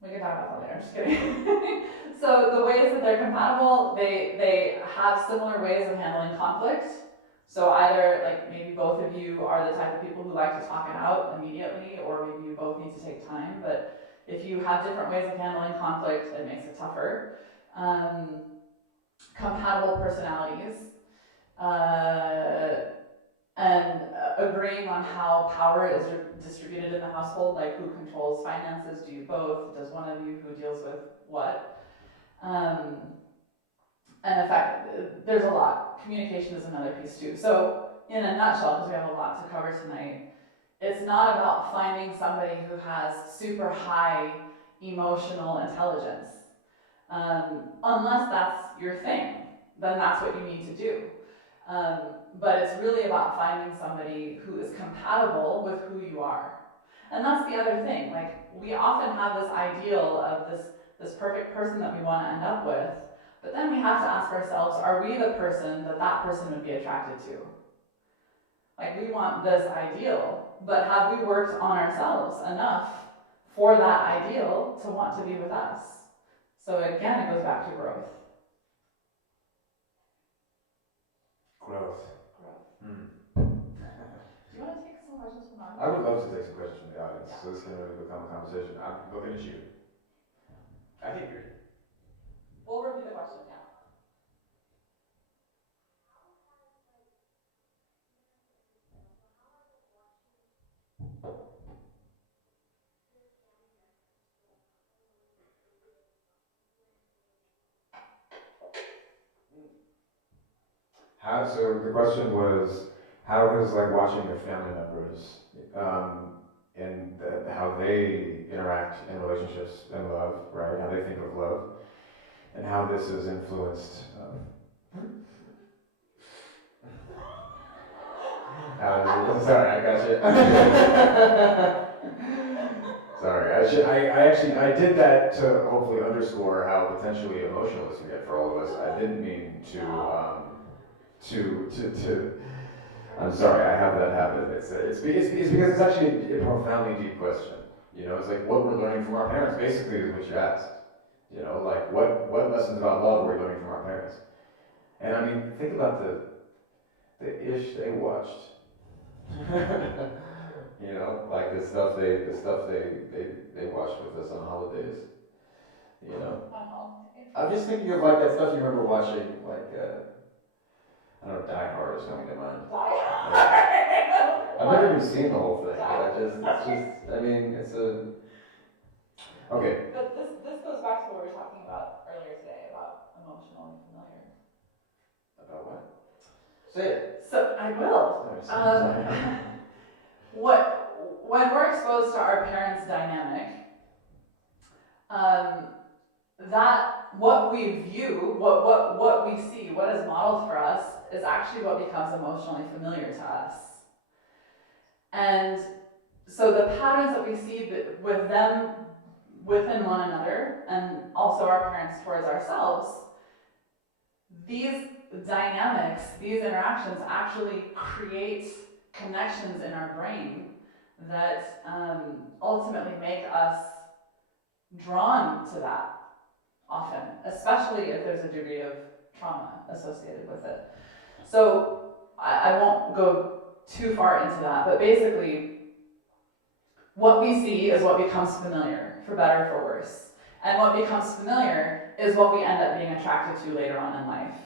We can talk about that later, I'm just kidding. So the ways that they're compatible, they have similar ways of handling conflict. So either like maybe both of you are the type of people who like to talk it out immediately, or maybe you both need to take time. But if you have different ways of handling conflict, it makes it tougher. Compatible personalities, and agreeing on how power is distributed in the household, like who controls finances, do you both, does one of you, who deals with what? And in fact, there's a lot. Communication is another piece too. So in a nutshell, because we have a lot to cover tonight, it's not about finding somebody who has super high emotional intelligence. Unless that's your thing, then that's what you need to do. But it's really about finding somebody who is compatible with who you are. And that's the other thing. Like, we often have this ideal of this perfect person that we want to end up with, but then we have to ask ourselves, are we the person that person would be attracted to? Like, we want this ideal, but have we worked on ourselves enough for that ideal to want to be with us? So again, it goes back to growth. Growth. Do you want to take some questions from the audience? I would love to take some questions from the audience, so this can really become a conversation. I'm looking at you. I can hear you. We'll repeat the question, yeah. So the question was, how has like watching your family members and how they interact in relationships and love, right? How they think of love, and how this has influenced. Sorry, I got you. Sorry, I did that to hopefully underscore how potentially emotional this can get for all of us. I didn't mean to. I'm sorry, I have that habit. It's because it's actually a profoundly deep question. You know, it's like what we're learning from our parents. Basically, is what you asked. You know, like what lessons about love are we learning from our parents? And I mean, think about the ish they watched. You know, like the stuff they watched with us on holidays. You know, I'm just thinking of like that stuff you remember watching, like I don't know, Die Hard is coming to mind. Die Hard. I've never even seen the whole thing. I mean, it's a. Okay. But this goes back to what we were talking about earlier today about emotionally familiar. About what? Say it. So I will. Sorry. When we're exposed to our parents' dynamic, that what we view, what we see, what is modeled for us, is actually what becomes emotionally familiar to us. And so the patterns that we see with them within one another, and also our parents towards ourselves, these dynamics, these interactions actually create connections in our brain that ultimately make us drawn to that often, especially if there's a degree of trauma associated with it. So I won't go too far into that, but basically what we see is what becomes familiar, for better or for worse. And what becomes familiar is what we end up being attracted to later on in life.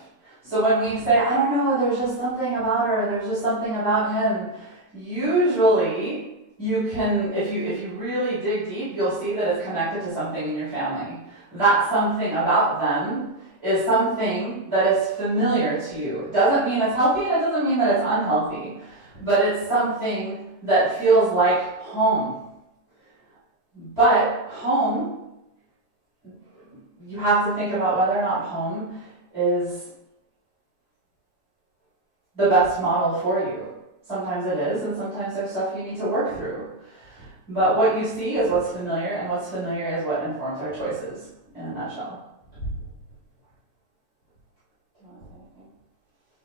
So when we say, I don't know, there's just something about her, there's just something about him, usually you can, if you really dig deep, you'll see that it's connected to something in your family. That something about them is something that is familiar to you. It doesn't mean it's healthy, and it doesn't mean that it's unhealthy, but it's something that feels like home. But home, you have to think about whether or not home is the best model for you. Sometimes it is, and sometimes there's stuff you need to work through. But what you see is what's familiar, and what's familiar is what informs our choices, in a nutshell. Do you want to say anything?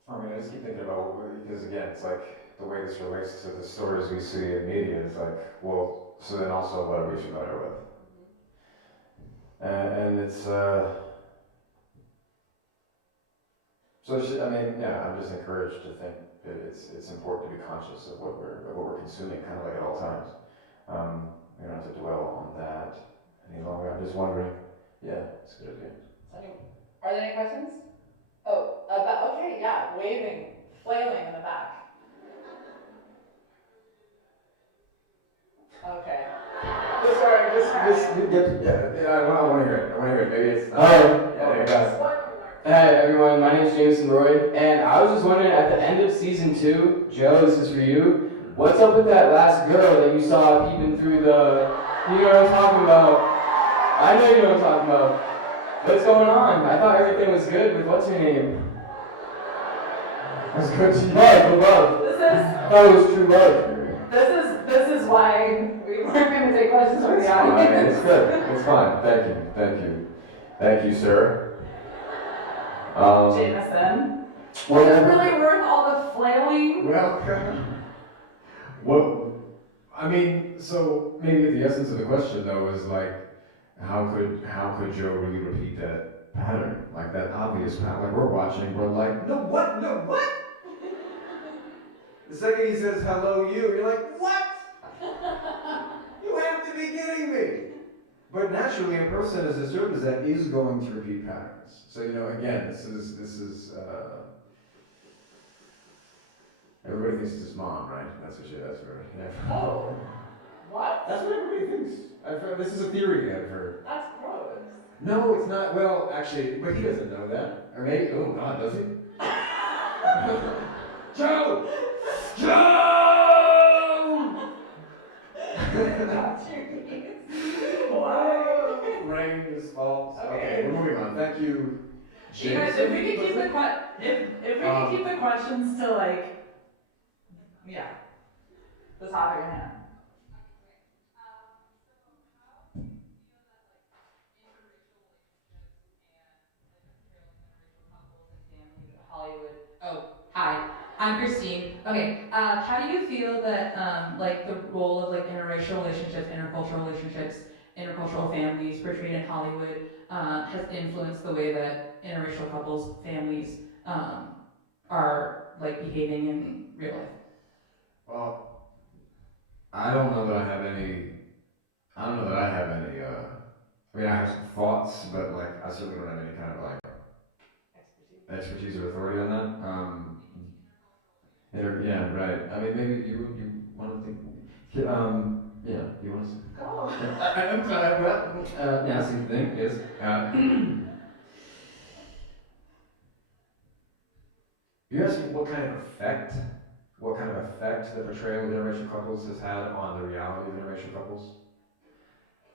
I mean, I just keep thinking about, because again, it's like the way this relates to the stories we see in media is like, well, so then also what are we familiar with? And it's, so I mean, yeah, I'm just encouraged to think that it's important to be conscious of what we're consuming, kind of like at all times. We don't have to dwell on that any longer. I'm just wondering. Yeah, it's a good idea. Are there any questions? Oh, okay, yeah, waving, flailing in the back. Okay. I want to hear it. Maybe it's not. I got it. Hey everyone, my name is Jameson Roy, and I was just wondering, at the end of season 2, Joe, this is for you. What's up with that last girl that you saw peeping through the? You know what I'm talking about? I know you know what I'm talking about. What's going on? I thought everything was good with what's her name? That's good to you. Love. I thought it was true love. This is why we weren't going to take questions from the audience. It's good. It's fine. Thank you, sir. Jameson. Was it really worth all the flailing? Well, I mean, so maybe the essence of the question though is like, how could Joe really repeat that pattern, like that obvious pattern? Like we're watching, we're like, no what? The second he says hello, you're like, what? You have to be kidding me! But naturally, a person as disturbed as that is going to repeat patterns. So again, this is. Everybody thinks it's his mom, right? That's what she does for. Yeah. Oh. What? That's what everybody thinks. I've heard, this is a theory I've heard. That's gross. No, it's not. Well, actually, but he doesn't know that. Or maybe, oh God, does he? Joe! Wow. Rain is false. Okay, we're moving on. Thank you. You guys, if we could keep the questions to like, yeah, the topic at hand. Hollywood. Oh, hi. I'm Christine. Okay, how do you feel that like the role of like interracial relationships, intercultural relationships, intercultural families portrayed in Hollywood has influenced the way that interracial couples, families are like behaving in real life? Well, I don't know that I have any. I mean, I have some thoughts, but like, I certainly don't have any kind of like expertise or authority on that. Yeah, right. I mean, maybe you want to think. Yeah, you want to say? Go. Yeah, same thing. Yes. You're asking what kind of effect the portrayal of interracial couples has had on the reality of interracial couples?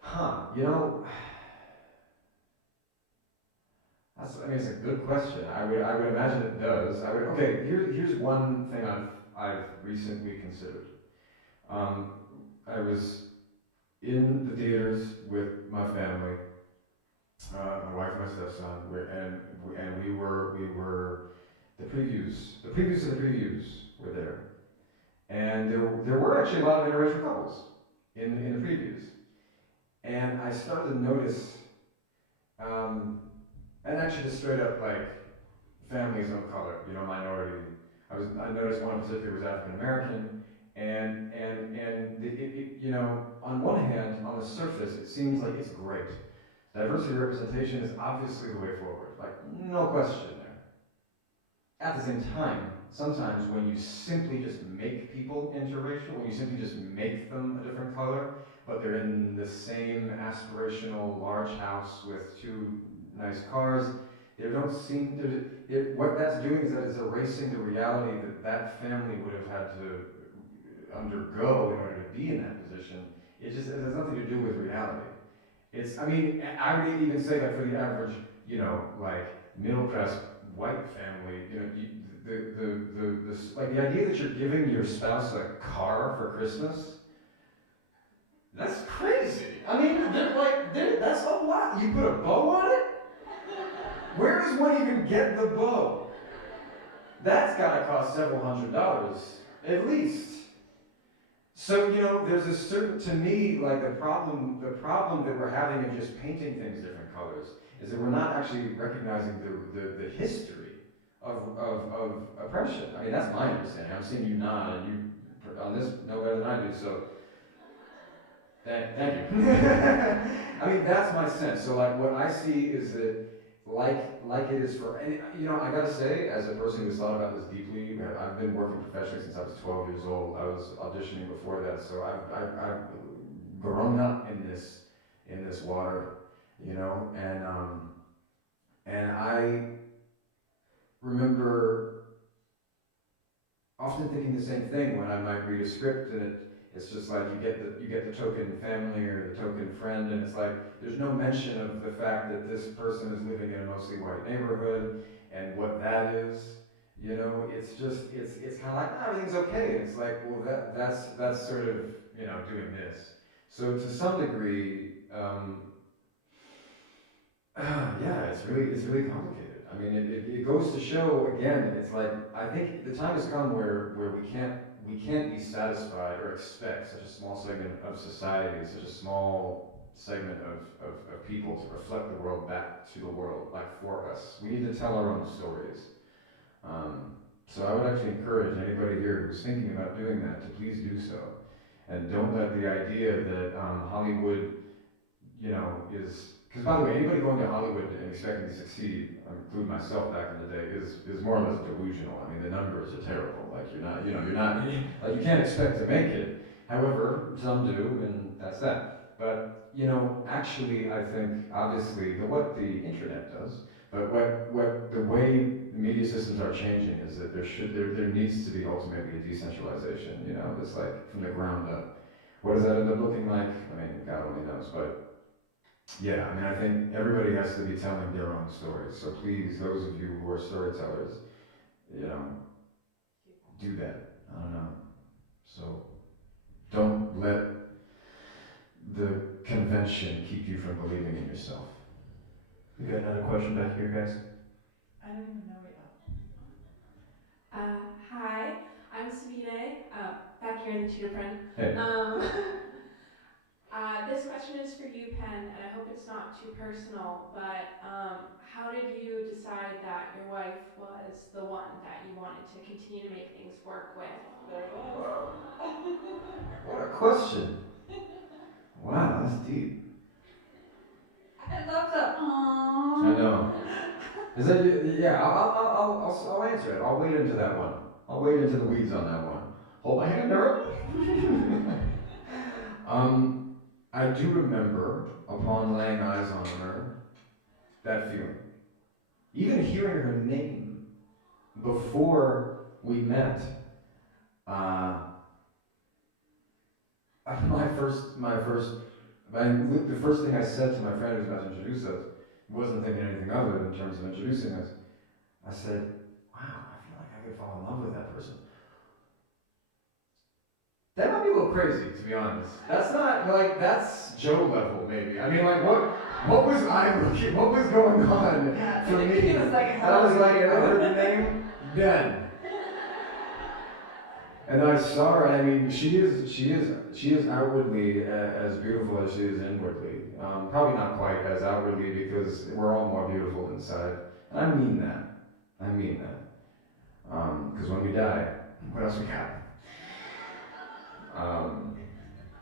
Huh? I mean, it's a good question. I would imagine it does. Okay. Here's one thing I've recently considered. I was in the theaters with my family, my wife and my stepson, and we were the previews of the previews were there, and there were actually a lot of interracial couples in the previews, and I started to notice, and actually just straight up like families of color, minority. I noticed one in particular was African American, and on one hand, on the surface, it seems like it's great. Diversity representation is obviously the way forward, like no question there. At the same time, sometimes when you simply just make people interracial, when you simply just make them a different color, but they're in the same aspirational large house with two nice cars, they don't seem to. What that's doing is that it's erasing the reality that family would have had to undergo in order to be in that position. It has nothing to do with reality. I mean, I would even say like for the average, like middle class white family, like the idea that you're giving your spouse a car for Christmas, that's crazy. I mean, that's a lot. You put a bow on it? Where does one even get the bow? That's gotta cost several $100s, at least. So, there's a certain, to me, like the problem that we're having in just painting things different colors is that we're not actually recognizing the history of oppression. I mean, that's my understanding. I'm seeing you nod, and you on this know better than I do. So, thank you. I mean, that's my sense. So, like, what I see is that, like it is for, and I gotta say, as a person who's thought about this deeply, I've been working professionally since I was 12 years old. I was auditioning before that, so I've grown up in this water, and I remember often thinking the same thing when I might read a script, and it's just like you get the token family or the token friend, and it's like there's no mention of the fact that this person is living in a mostly white neighborhood and what that is. It's kind of like everything's okay. And it's like, well, that's sort of doing this. So to some degree, yeah, it's really complicated. I mean, it goes to show again. It's like I think the time has come where we can't be satisfied or expect such a small segment of society, such a small segment of people to reflect the world back to the world, like for us. We need to tell our own stories. So I would actually encourage anybody here who's thinking about doing that to please do so, and don't let the idea that Hollywood, is, because by the way, anybody going to Hollywood and expecting to succeed, I include myself back in the day, is more or less delusional. I mean, the numbers are terrible. Like you're not, like you can't expect to make it. However, some do, and that's that. But actually, I think obviously what the internet does, but what the way the media systems are changing is that there needs to be ultimately a decentralization. That's like from the ground up. What does that end up looking like? I mean, God only knows, but. Yeah, I mean, I think everybody has to be telling their own stories. So please, those of you who are storytellers, do that. I don't know. So don't let the convention keep you from believing in yourself. We got another question back here, guys. I don't even know where. Hi, I'm Savine, back here in the tutor friend. Hey. This question is for you, Penn, and I hope it's not too personal, but how did you decide that your wife was the one that you wanted to continue to make things work with? There it is. Whoa. What a question. Wow, that's deep. I love the aww. I know. Is that, yeah, I'll answer it. I'll wade into that one. I'll wade into the weeds on that one. Hold my hand, Nura. I do remember, upon laying eyes on her, that feeling. Even hearing her name before we met, the first thing I said to my friend who was about to introduce us, wasn't thinking anything of it in terms of introducing us. I said, wow, I feel like I could fall in love with that person. That might be a little crazy, to be honest. That's not, like, that's Joe level, maybe. I mean, like, what was going on for me? He was like, And I was like, I heard the name, Ben. And I saw her, and I mean, she is outwardly as beautiful as she is inwardly. Probably not quite as outwardly, because we're all more beautiful inside. And I mean that. Because when we die, what else we got?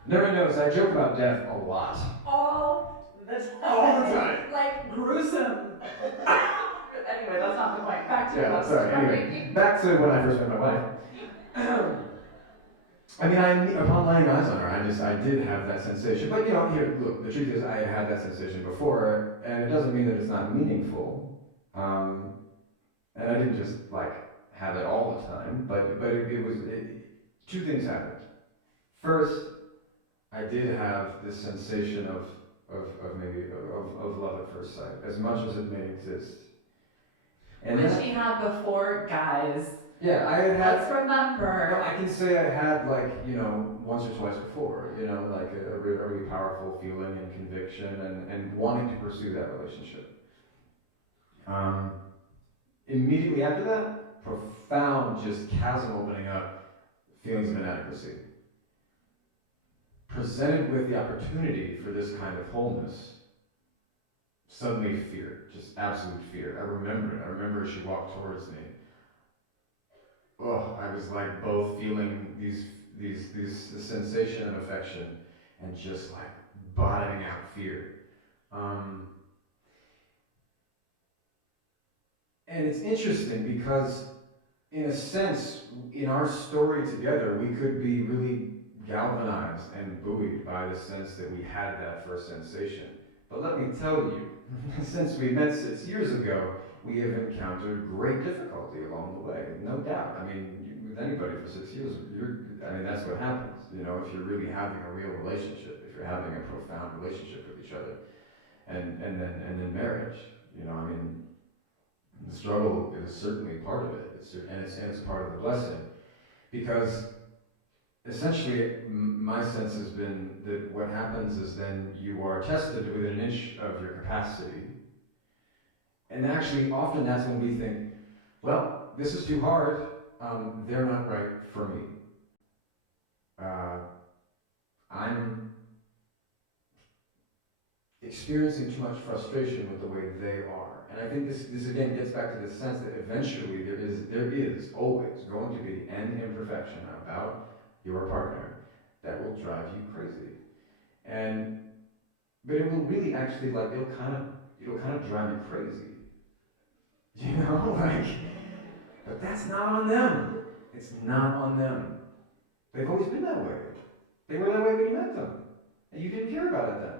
Never knows, I joke about death a lot. All the time. All the time. Like, gruesome. Anyway, that's not the point. Back to your love sorry. story. Anyway, back to when I first met my wife. I mean, upon laying eyes on her, I did have that sensation. But you know, here, look, the truth is, I had that sensation before, and it doesn't mean that it's not meaningful. And I didn't just like have it all the time, but two things happened. First, I did have this sensation of love at first sight, as much as it may exist. And Which then, he had before, guys. yeah, I had had. Let's remember. Well, I can say I had, like, you know, once or twice before, you know, like a really powerful feeling and conviction and wanting to pursue that relationship. Immediately after that, profound, just chasm opening up, feelings of inadequacy. Presented with the opportunity for this kind of wholeness, suddenly fear, just absolute fear. I remember it. I remember as she walked towards me. Oh, I was like both feeling this sensation of affection and just like bottoming out fear. And it's interesting because, in a sense, in our story together, we could be really galvanized and buoyed by the sense that we had that first sensation. But let me tell you, since we met 6 years ago, we have encountered great difficulty along the way, no doubt. I mean, with anybody for 6 years, that's what happens. You know, if you're really having a real relationship, if you're having a profound relationship with each other, and then marriage. You know, I mean, the struggle is certainly part of it, it's part of the blessing, because essentially my sense has been that what happens is then you are tested within an inch of your capacity, and actually often that's when we think, well, this is too hard, they're not right for me. I'm experiencing too much frustration with the way they are. And I think this again gets back to the sense that eventually there is always going to be an imperfection about your partner that will drive you crazy. But it will really actually, like, it'll kind of drive you crazy. You know, like, but that's not on them. It's not on them. They've always been that way. They were that way when you met them. And you didn't care about it then.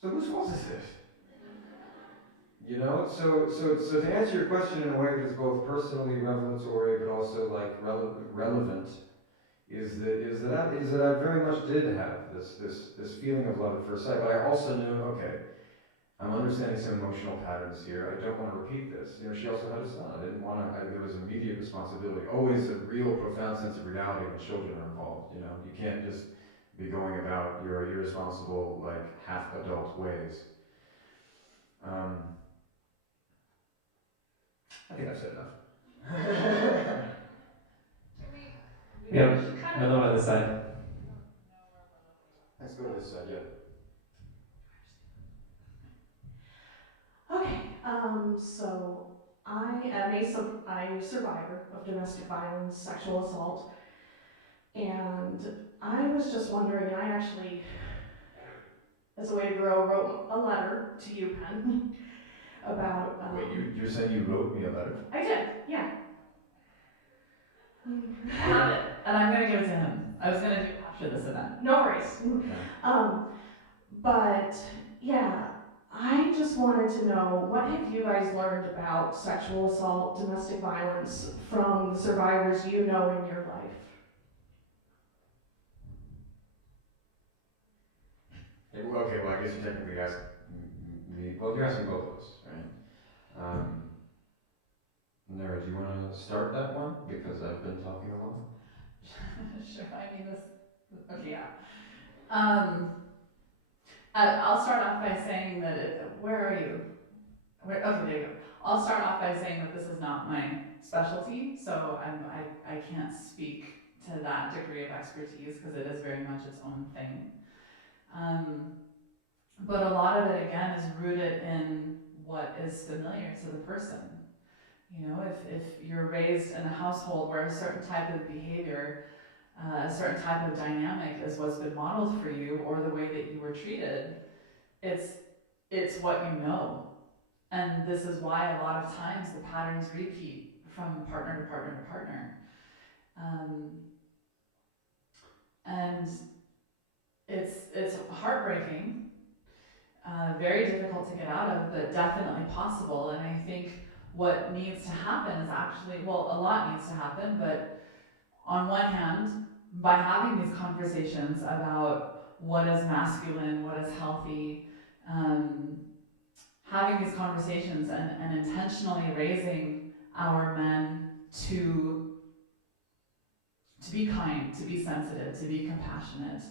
So whose fault is it? You know, so to answer your question in a way that's both personally revelatory but also like relevant, is that I very much did have this feeling of love at first sight, but I also knew, okay, I'm understanding some emotional patterns here. I don't want to repeat this. You know, she also had a son. I didn't want to. There was immediate responsibility. Always a real profound sense of reality when children are involved. You know, you can't just be going about your irresponsible, like, half-adult ways. I think I've said enough. Yeah, another one on this side. Let's go to this side, yeah. Okay, so I am a survivor of domestic violence, sexual assault, and I was just wondering, and I actually, as a way to grow, wrote a letter to you, Penn, about... Wait, you're saying you wrote me a letter? I did, yeah. I have it, and I'm gonna give it to him. I was gonna do it after this event. No worries. But yeah, I just wanted to know, what have you guys learned about sexual assault, domestic violence from the survivors you know in your life? Okay, well, I guess you're technically asking me. Well, you're asking both of us, right? Nura, do you want to start that one? Because I've been talking a lot. Sure. I mean, this. Okay, yeah. I'll start off by saying that. Where are you? Okay, there you go. I'll start off by saying that this is not my specialty, so I can't speak to that degree of expertise because it is very much its own thing. But a lot of it, again, is rooted in what is familiar to the person. You know, if you're raised in a household where a certain type of behavior, a certain type of dynamic is what's been modeled for you, or the way that you were treated, it's what you know. And this is why a lot of times the patterns repeat from partner to partner to partner. And it's heartbreaking, very difficult to get out of, but definitely possible. And I think what needs to happen is actually, well, a lot needs to happen, but on one hand, by having these conversations about what is masculine, what is healthy, having these conversations and intentionally raising our men to be kind, to be sensitive, to be compassionate,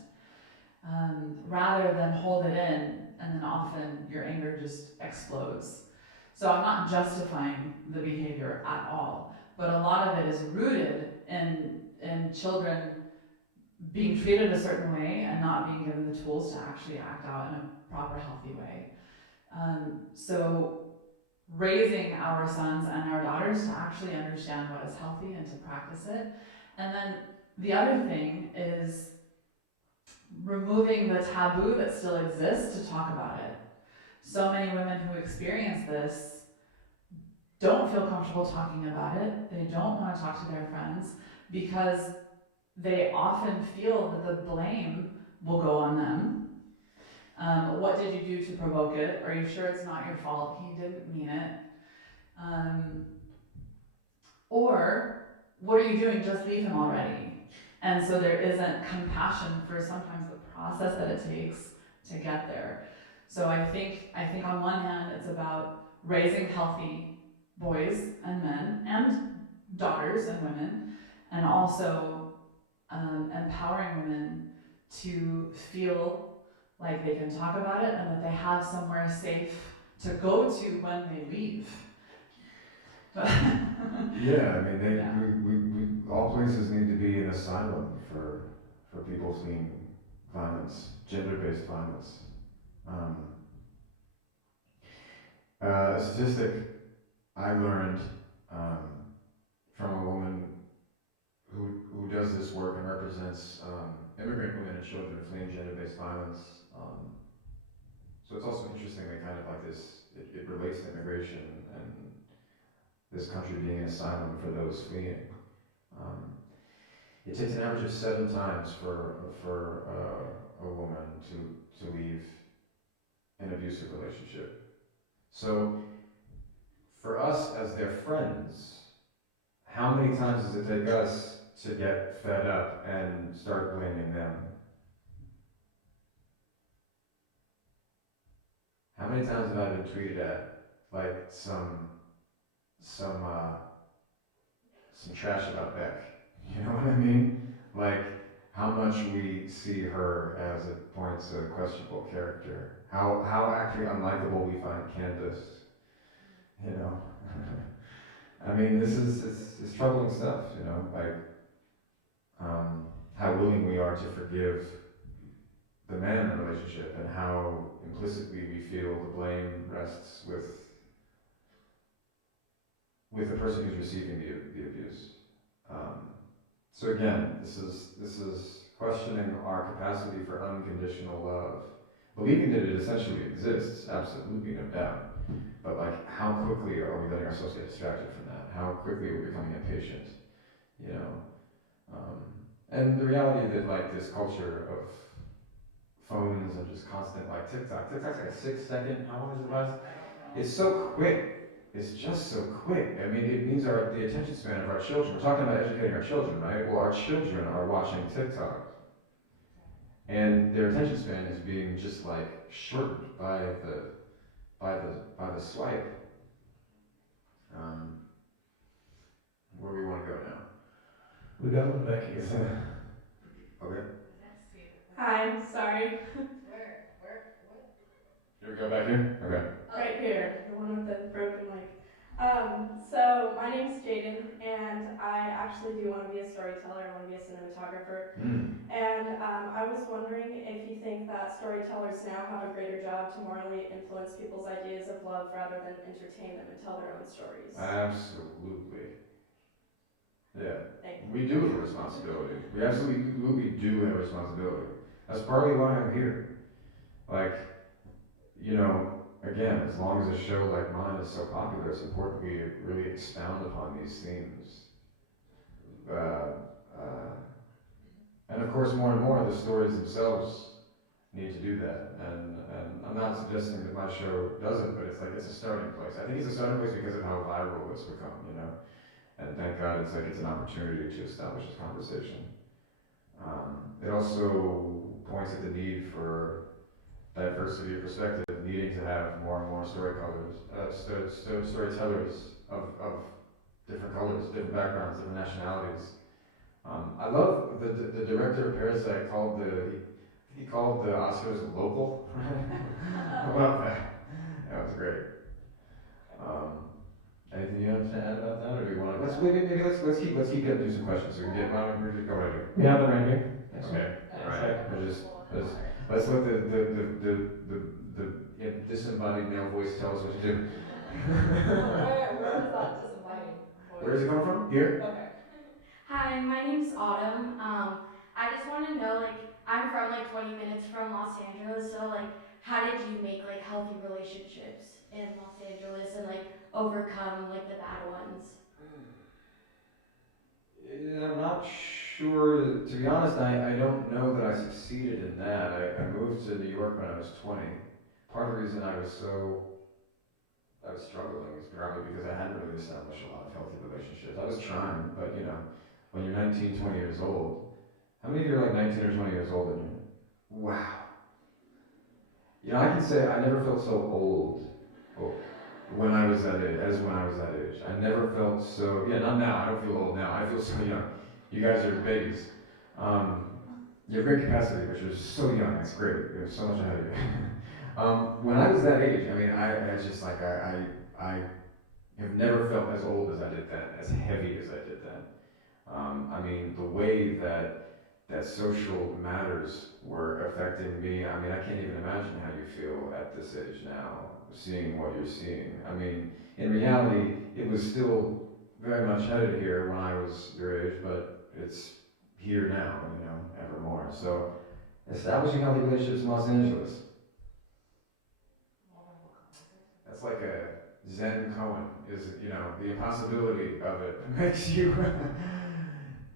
rather than hold it in, and then often your anger just explodes. So I'm not justifying the behavior at all, but a lot of it is rooted in children being treated a certain way and not being given the tools to actually act out in a proper, healthy way. So raising our sons and our daughters to actually understand what is healthy and to practice it. And then the other thing is removing the taboo that still exists to talk about it. So many women who experience this don't feel comfortable talking about it. They don't want to talk to their friends because they often feel that the blame will go on them. What did you do to provoke it? Are you sure it's not your fault? He didn't mean it. Or, what are you doing? Just leave him already. And so there isn't compassion for sometimes the process that it takes to get there. So I think on one hand, it's about raising healthy boys and men and daughters and women, and also empowering women to feel like they can talk about it and that they have somewhere safe to go to when they leave. Yeah, I mean, we all places need to be an asylum for people fleeing violence, gender-based violence. A statistic I learned from a woman who does this work and represents immigrant women and children fleeing gender-based violence. So it's also interestingly kind of like this, it relates to immigration and this country being an asylum for those fleeing. It takes an average of 7 times for a woman to leave an abusive relationship. So for us as their friends, how many times does it take us to get fed up and start blaming them? How many times have I been tweeted at like some trash about Beck? You know what I mean? Like how much we see her as at points a questionable character. How actually unlikable we find Candace. You know. I mean, this is it's troubling stuff. You know, like how willing we are to forgive the man in the relationship, and how implicitly we feel the blame rests with the person who's receiving the abuse. So again, this is questioning our capacity for unconditional love, believing that it essentially exists, absolutely no doubt. But like, how quickly are we letting ourselves get distracted from that? How quickly are we becoming impatient? you know. And the reality that like this culture of phones and just constant like TikTok's like a 6 second, how long does it last? It's so quick. It's just so quick. I mean, it means the attention span of our children. We're talking about educating our children, right? Well, our children are watching TikTok, and their attention span is being just like shortened by the swipe. Where do we want to go now? We got one back here. Okay. Hi, sorry. Here we go back here? Okay. Right here, the one with the broken mic. So my name's Jaden, and I actually do want to be a storyteller. I want to be a cinematographer. And I was wondering if you think that storytellers now have a greater job to morally influence people's ideas of love rather than entertain them and tell their own stories. Absolutely. Yeah. Thank you. We do have a responsibility. We absolutely do have a responsibility. That's partly why I'm here. Like, you know, again, as long as a show like mine is so popular, it's important we really expound upon these themes. And of course, more and more, the stories themselves need to do that. And I'm not suggesting that my show doesn't, but it's a starting place. I think it's a starting place because of how viral it's become, you know. And thank God it's an opportunity to establish this conversation. It also points at the need for diversity of perspective, needing to have more and more storytellers of different colors, different backgrounds, different nationalities. I love the director of Parasite called he called the Oscars local. I love that. That was great. Anything you have to add about that, or do you want to? Let's keep getting through some questions so we can get Mom and Bridget go right here. We have it right here. Okay. All right. Let's let the disembodied male voice tell us what to do. Where is that disembodied voice? Where does it come from? Here? Okay. Hi, my name's Autumn. I just want to know, like, I'm from like 20 minutes from Los Angeles, so like, how did you make like healthy relationships in Los Angeles and like overcome like the bad ones? I'm not sure. To be honest, I don't know that I succeeded in that. I moved to New York when I was 20. Part of the reason I was struggling is probably because I hadn't really established a lot of healthy relationships. I was trying, but you know, when you're 19, 20 years old, how many of you are like 19 or 20 years old in here? Wow. You know, I can say I never felt so old when I was that age, I never felt so, not now, I don't feel old now, I feel so young. You guys are babies. You have great capacity, but you're so young, it's great, you have so much ahead of you. When I was that age, I mean, I just like, I have never felt as old as I did then, as heavy as I did then. I mean, the way that social matters were affecting me. I mean, I can't even imagine how you feel at this age now, seeing what you're seeing. I mean, in reality, it was still very much headed here when I was your age, but it's here now, you know, ever more. So, establishing healthy relationships in Los Angeles. That's like a Zen koan, is, you know, the impossibility of it makes you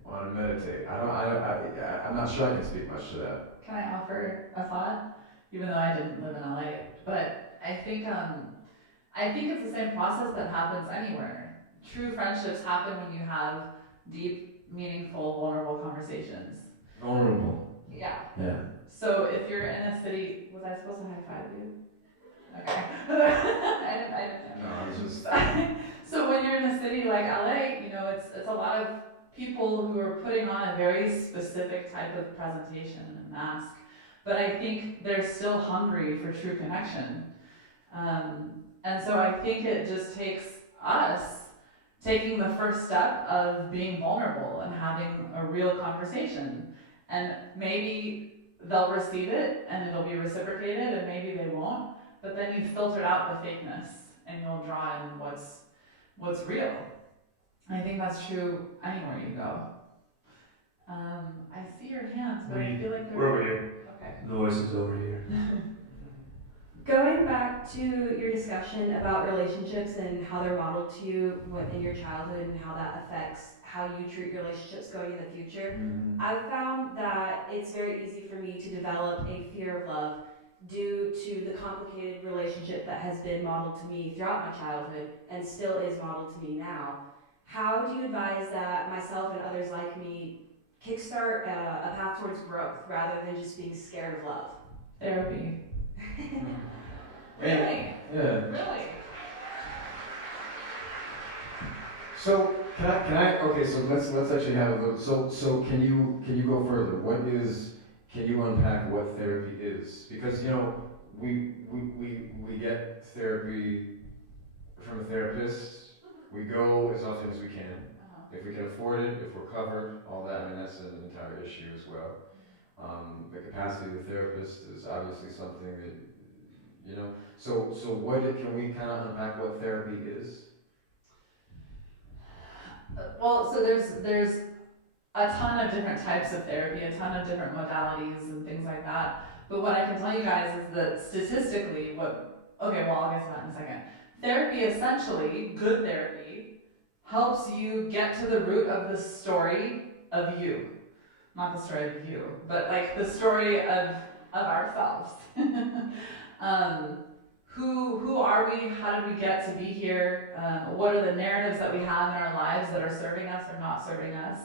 want to meditate. I'm not sure I can speak much to that. Can I offer a thought? Even though I didn't live in LA, but I think it's the same process that happens anywhere. True friendships happen when you have deep, meaningful, vulnerable conversations. Vulnerable. Yeah. Yeah. So if you're in a city, was I supposed to high five you? Okay. I didn't know. No, I was just. So when you're in a city like LA, you know, it's a lot of people who are putting on a very specific type of presentation and mask, but I think they're still hungry for true connection. And so I think it just takes us taking the first step of being vulnerable and having a real conversation. And maybe they'll receive it and it'll be reciprocated, and maybe they won't, but then you've filtered out the fakeness and you'll draw in what's real. I think that's true anywhere you go. I see your hands, but I feel like they're... We're over here. Okay. The voice is over here. Going back to your discussion discussion about relationships and how they're modeled to you in your childhood and how that affects how you treat relationships going in the future. I've found that it's very easy for me to develop a fear of love due to the complicated relationship that has been modeled to me throughout my childhood and still is modeled to me now. How do you advise that myself and others like me kickstart a path towards growth rather than just being scared of love? Therapy. Really? Yeah. Really? So can I? Okay, so let's actually have a little. So can you go further? Can you unpack what therapy is? Because we get therapy from a therapist. We go as often as we can. If we can afford it, if we're covered, all that. I mean, that's an entire issue as well. The capacity of the therapist is obviously something that. So can we kind of unpack what therapy is? Well, so there's a ton of different types of therapy, a ton of different modalities and things like that. But what I can tell you guys is that statistically, I'll get to that in a second. Therapy, essentially, good therapy, helps you get to the root of the story of you. Not the story of you, but like the story of ourselves. Who are we? How did we get to be here? What are the narratives that we have in our lives that are serving us or not serving us?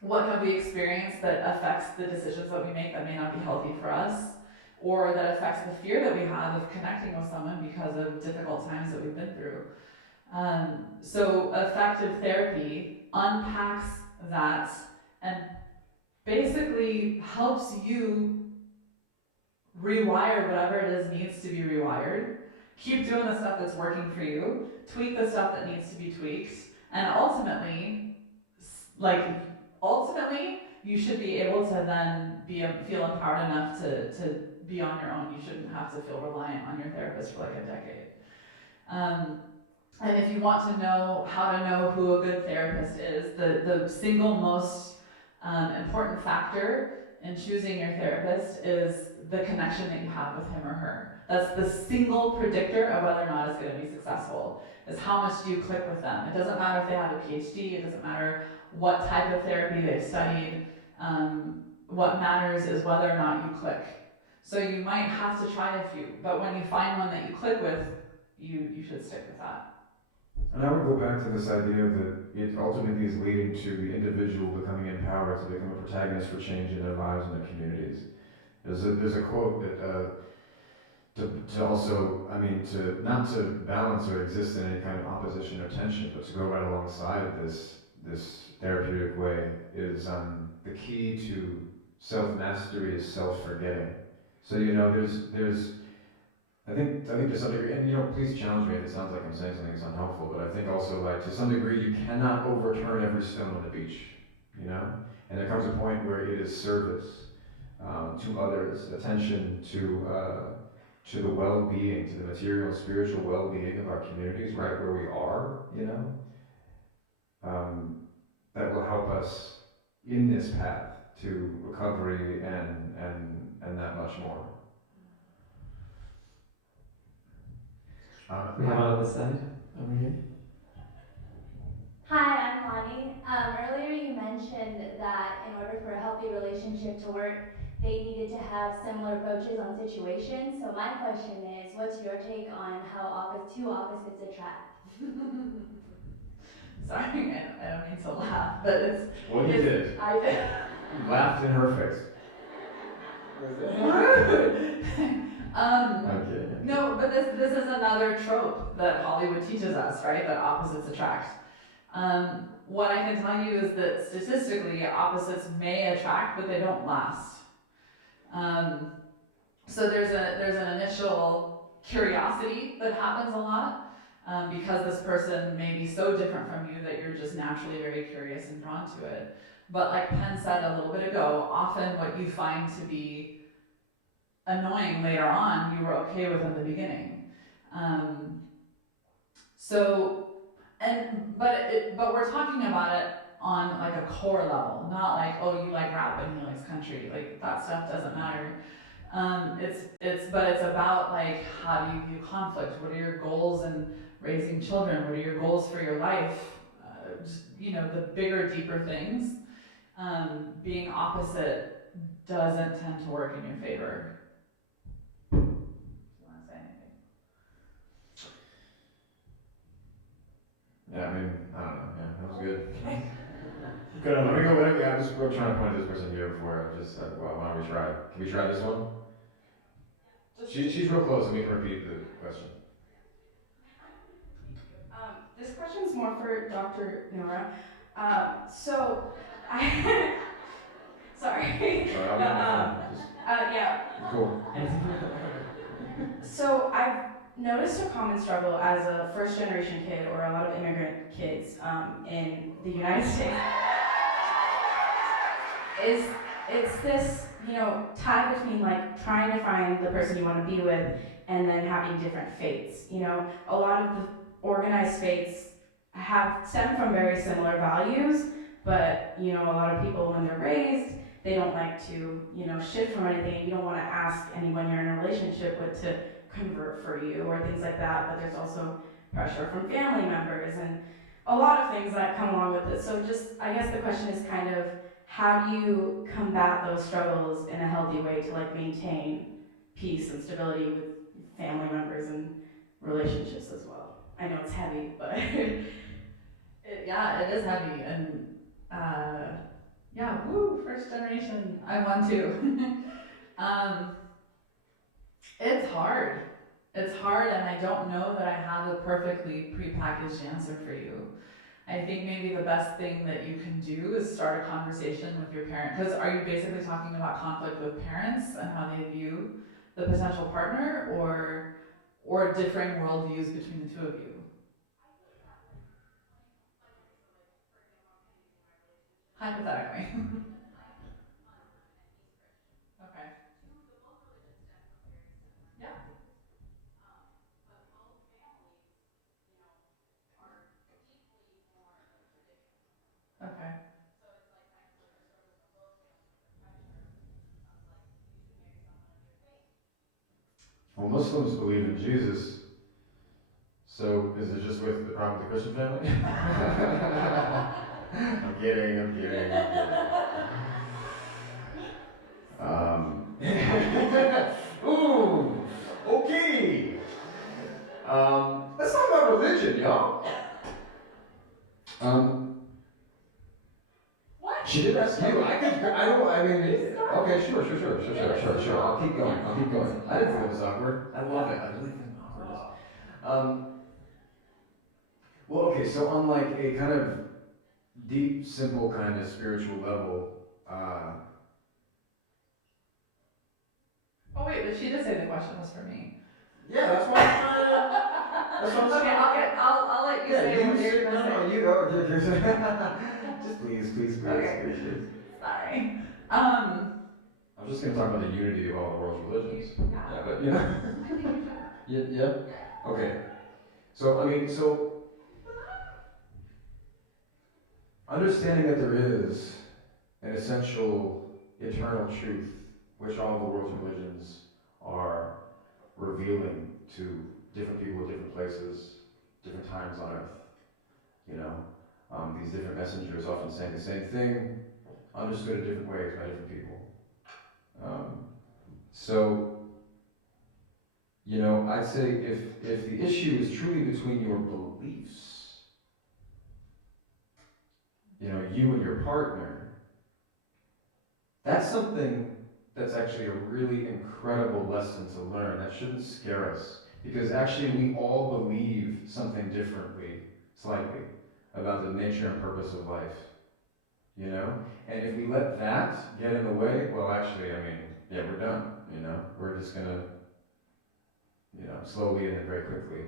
What have we experienced that affects the decisions that we make that may not be healthy for us? Or that affects the fear that we have of connecting with someone because of difficult times that we've been through. So effective therapy unpacks that and basically helps you rewire whatever it is needs to be rewired, keep doing the stuff that's working for you, tweak the stuff that needs to be tweaked, and ultimately, you should be able to then feel empowered enough to be on your own. You shouldn't have to feel reliant on your therapist for like a decade. And if you want to know how to know who a good therapist is, the single most important factor in choosing your therapist is the connection that you have with him or her. That's the single predictor of whether or not it's going to be successful, is how much do you click with them. It doesn't matter if they have a PhD, it doesn't matter what type of therapy they've studied. What matters is whether or not you click. So you might have to try a few, but when you find one that you click with, you should stick with that. And I would go back to this idea that it ultimately is leading to the individual becoming empowered to become a protagonist for change in their lives and their communities. There's a quote that to not to balance or exist in any kind of opposition or tension, but to go right alongside this therapeutic way is the key to self-mastery is self-forgetting. So there's I think to some degree, and please challenge me if it sounds like I'm saying something that's unhelpful, but I think also like to some degree you cannot overturn every stone on the beach, and there comes a point where it is service to others, attention to the well-being, to the material and spiritual well-being of our communities, right where we are, that will help us in this path to recovery and that much more. We have one on this side, over here. Hi, I'm Lonnie. Earlier you mentioned that in order for a healthy relationship to work, they needed to have similar approaches on situations. So my question is, what's your take on how two opposites attract? Sorry, I don't mean to laugh, but it's... Well, you did. I did. You laughed in her face. Okay. No, but this is another trope that Hollywood teaches us, right? That opposites attract. What I can tell you is that statistically, opposites may attract, but they don't last. So there's an initial curiosity that happens a lot because this person may be so different from you that you're just naturally very curious and drawn to it. But like Penn said a little bit ago, often what you find to be annoying later on, you were okay with in the beginning. But we're talking about it on like a core level, not like, oh, you like rap and he likes country. Like that stuff doesn't matter. But it's about like, how do you view conflict? What are your goals in raising children? What are your goals for your life? The bigger, deeper things. Being opposite doesn't tend to work in your favor. Do you want to say anything? Yeah, I mean, I don't know. Yeah, that was good. Good on Let me the go back. Yeah, we're trying to point this person here before I just said, well, why don't we try? Can we try this one? She's real close, and we can repeat the question. This question's more for Dr. Nura. So, I sorry. Sorry, I'll be on the phone. Yeah. Cool. So I've noticed a common struggle as a first-generation kid, or a lot of immigrant kids in the United States. It's this, tie between like trying to find the person you want to be with and then having different faiths. A lot of the organized faiths stem from very similar values, but a lot of people when they're raised, they don't like to, shift from anything, and you don't want to ask anyone you're in a relationship with to convert for you or things like that, but there's also pressure from family members and a lot of things that come along with it. So I guess the question is kind of, how do you combat those struggles in a healthy way to like maintain peace and stability with family members and relationships as well? I know it's heavy, but it is heavy, and first generation, I won too. It's hard. It's hard, and I don't know that I have a perfectly prepackaged answer for you. I think maybe the best thing that you can do is start a conversation with your parent. Because are you basically talking about conflict with parents and how they view the potential partner, or differing worldviews between the two of you? Hypothetically. Okay. Yeah. Okay. Well, Muslims believe in Jesus, so is it just with the problem with the Christian family? I'm kidding. Ooh, okay. Let's talk about religion, y'all. What? She did ask you. Okay, sure. I'll keep going. I didn't think it was awkward. I love it. I really think awkward is. Well, okay, so on like a kind of deep, simple kind of spiritual level, Oh wait, but she did say the question was for me. yeah, that's why I'm trying to. That's what I'm Okay, I'll let you say what you're gonna say. Just please. Okay. Sorry. I'm just gonna talk about the unity of all the world's religions. Yeah, but yeah. Okay. So understanding that there is an essential eternal truth which all the world's religions are revealing to different people at different places, different times on earth. These different messengers often saying the same thing, understood in different ways by different people. I'd say if the issue is truly between your beliefs, you and your partner, that's something that's actually a really incredible lesson to learn. That shouldn't scare us, because actually we all believe something differently, slightly, about the nature and purpose of life. And if we let that get in the way, well, actually, we're done. We're just gonna, slowly and then very quickly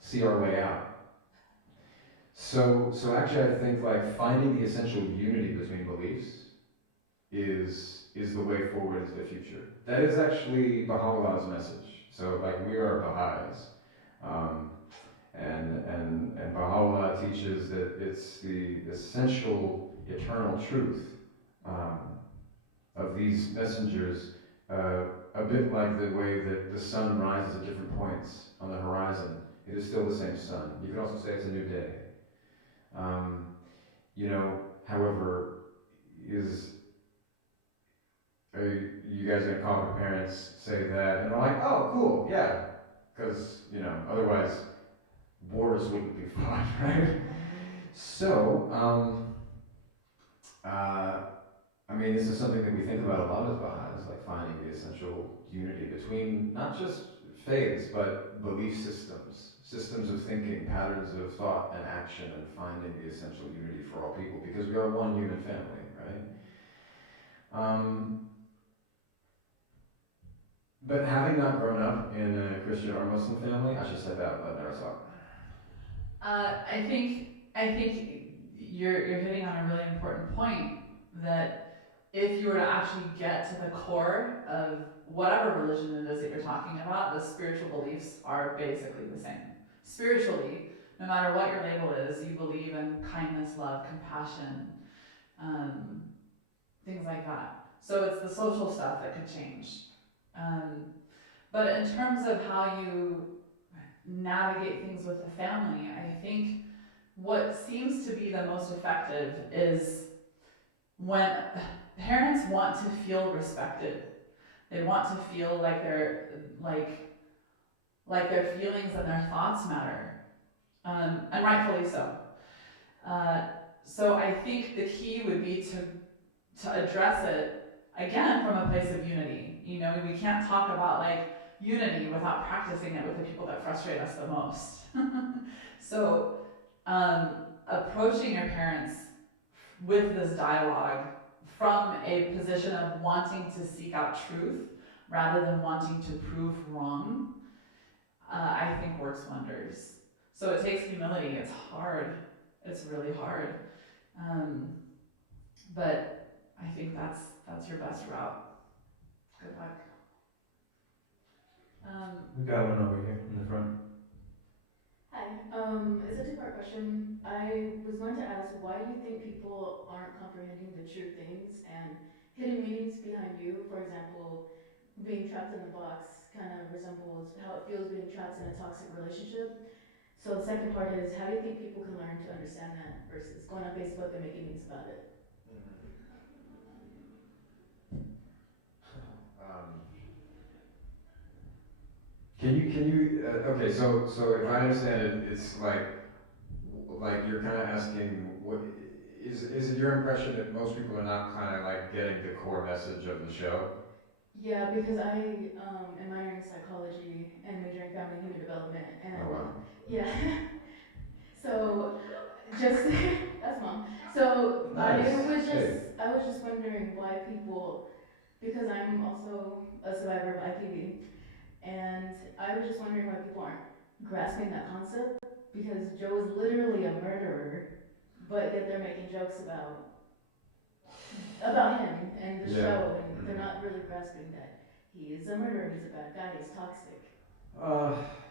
see our way out. So actually, I think like finding the essential unity between beliefs is the way forward into the future. That is actually Baha'u'llah's message. So like we are Baha'is, and Baha'u'llah teaches that it's the essential eternal truth of these messengers, a bit like the way that the sun rises at different points on the horizon. It is still the same sun. You could also say it's a new day. You know, however, are you guys gonna call your parents, say that, and they're like, oh, cool, yeah, because, you know, otherwise wars wouldn't be fought, right? So, I mean, this is something that we think about a lot as Baha'is, like finding the essential unity between not just faiths, but belief systems, systems of thinking, patterns of thought and action, and finding the essential unity for all people, because we are one human family, right? But having not grown up in a Christian or Muslim family, I should step out and let Nura talk. I think you're hitting on a really important point, that if you were to actually get to the core of whatever religion it is that you're talking about, the spiritual beliefs are basically the same. Spiritually, no matter what your label is, you believe in kindness, love, compassion, things like that. So it's the social stuff that could change. But in terms of how you navigate things with the family, I think what seems to be the most effective is when parents want to feel respected. They want to feel like their feelings and their thoughts matter, and rightfully so. So I think the key would be to address it again from a place of unity. You know, we can't talk about like unity without practicing it with the people that frustrate us the most. So approaching your parents with this dialogue from a position of wanting to seek out truth rather than wanting to prove wrong, I think works wonders. So it takes humility. It's hard. It's really hard. But I think that's your best route. Good luck. We got one over here in the front. Hi. It's a two-part question. I was going to ask, why do you think people aren't comprehending the true things and hidden meanings behind you? For example, being trapped in the box kind of resembles how it feels being trapped in a toxic relationship. So the second part is, how do you think people can learn to understand that versus going on Facebook and making memes about it? Okay, so if I understand it, it's like you're kind of asking, what is it your impression that most people are not kind of like getting the core message of the show? Yeah, because I am minoring in psychology and majoring in family and human development, and Oh wow. yeah. So just that's mom. So Nice. Hey. I was just wondering why people, because I'm also a survivor of IPV, and I was just wondering why people aren't grasping that concept, because Joe is literally a murderer, but yet they're making jokes about him and the show, and they're not really grasping that he is a murderer, he's a bad guy, he's toxic.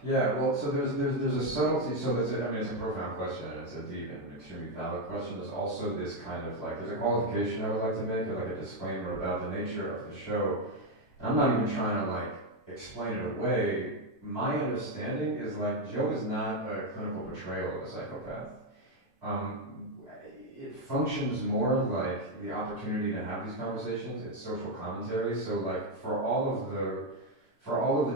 Yeah, well, so there's a subtlety, so I mean, it's a profound question, and it's a deep and extremely valid question. There's also this kind of like, there's a qualification I would like to make, or like a disclaimer about the nature of the show. And I'm not even trying to like explain it away. My understanding is like, Joe is not a clinical portrayal of a psychopath. It functions more like the opportunity to have these conversations. It's social commentary. So like, for all of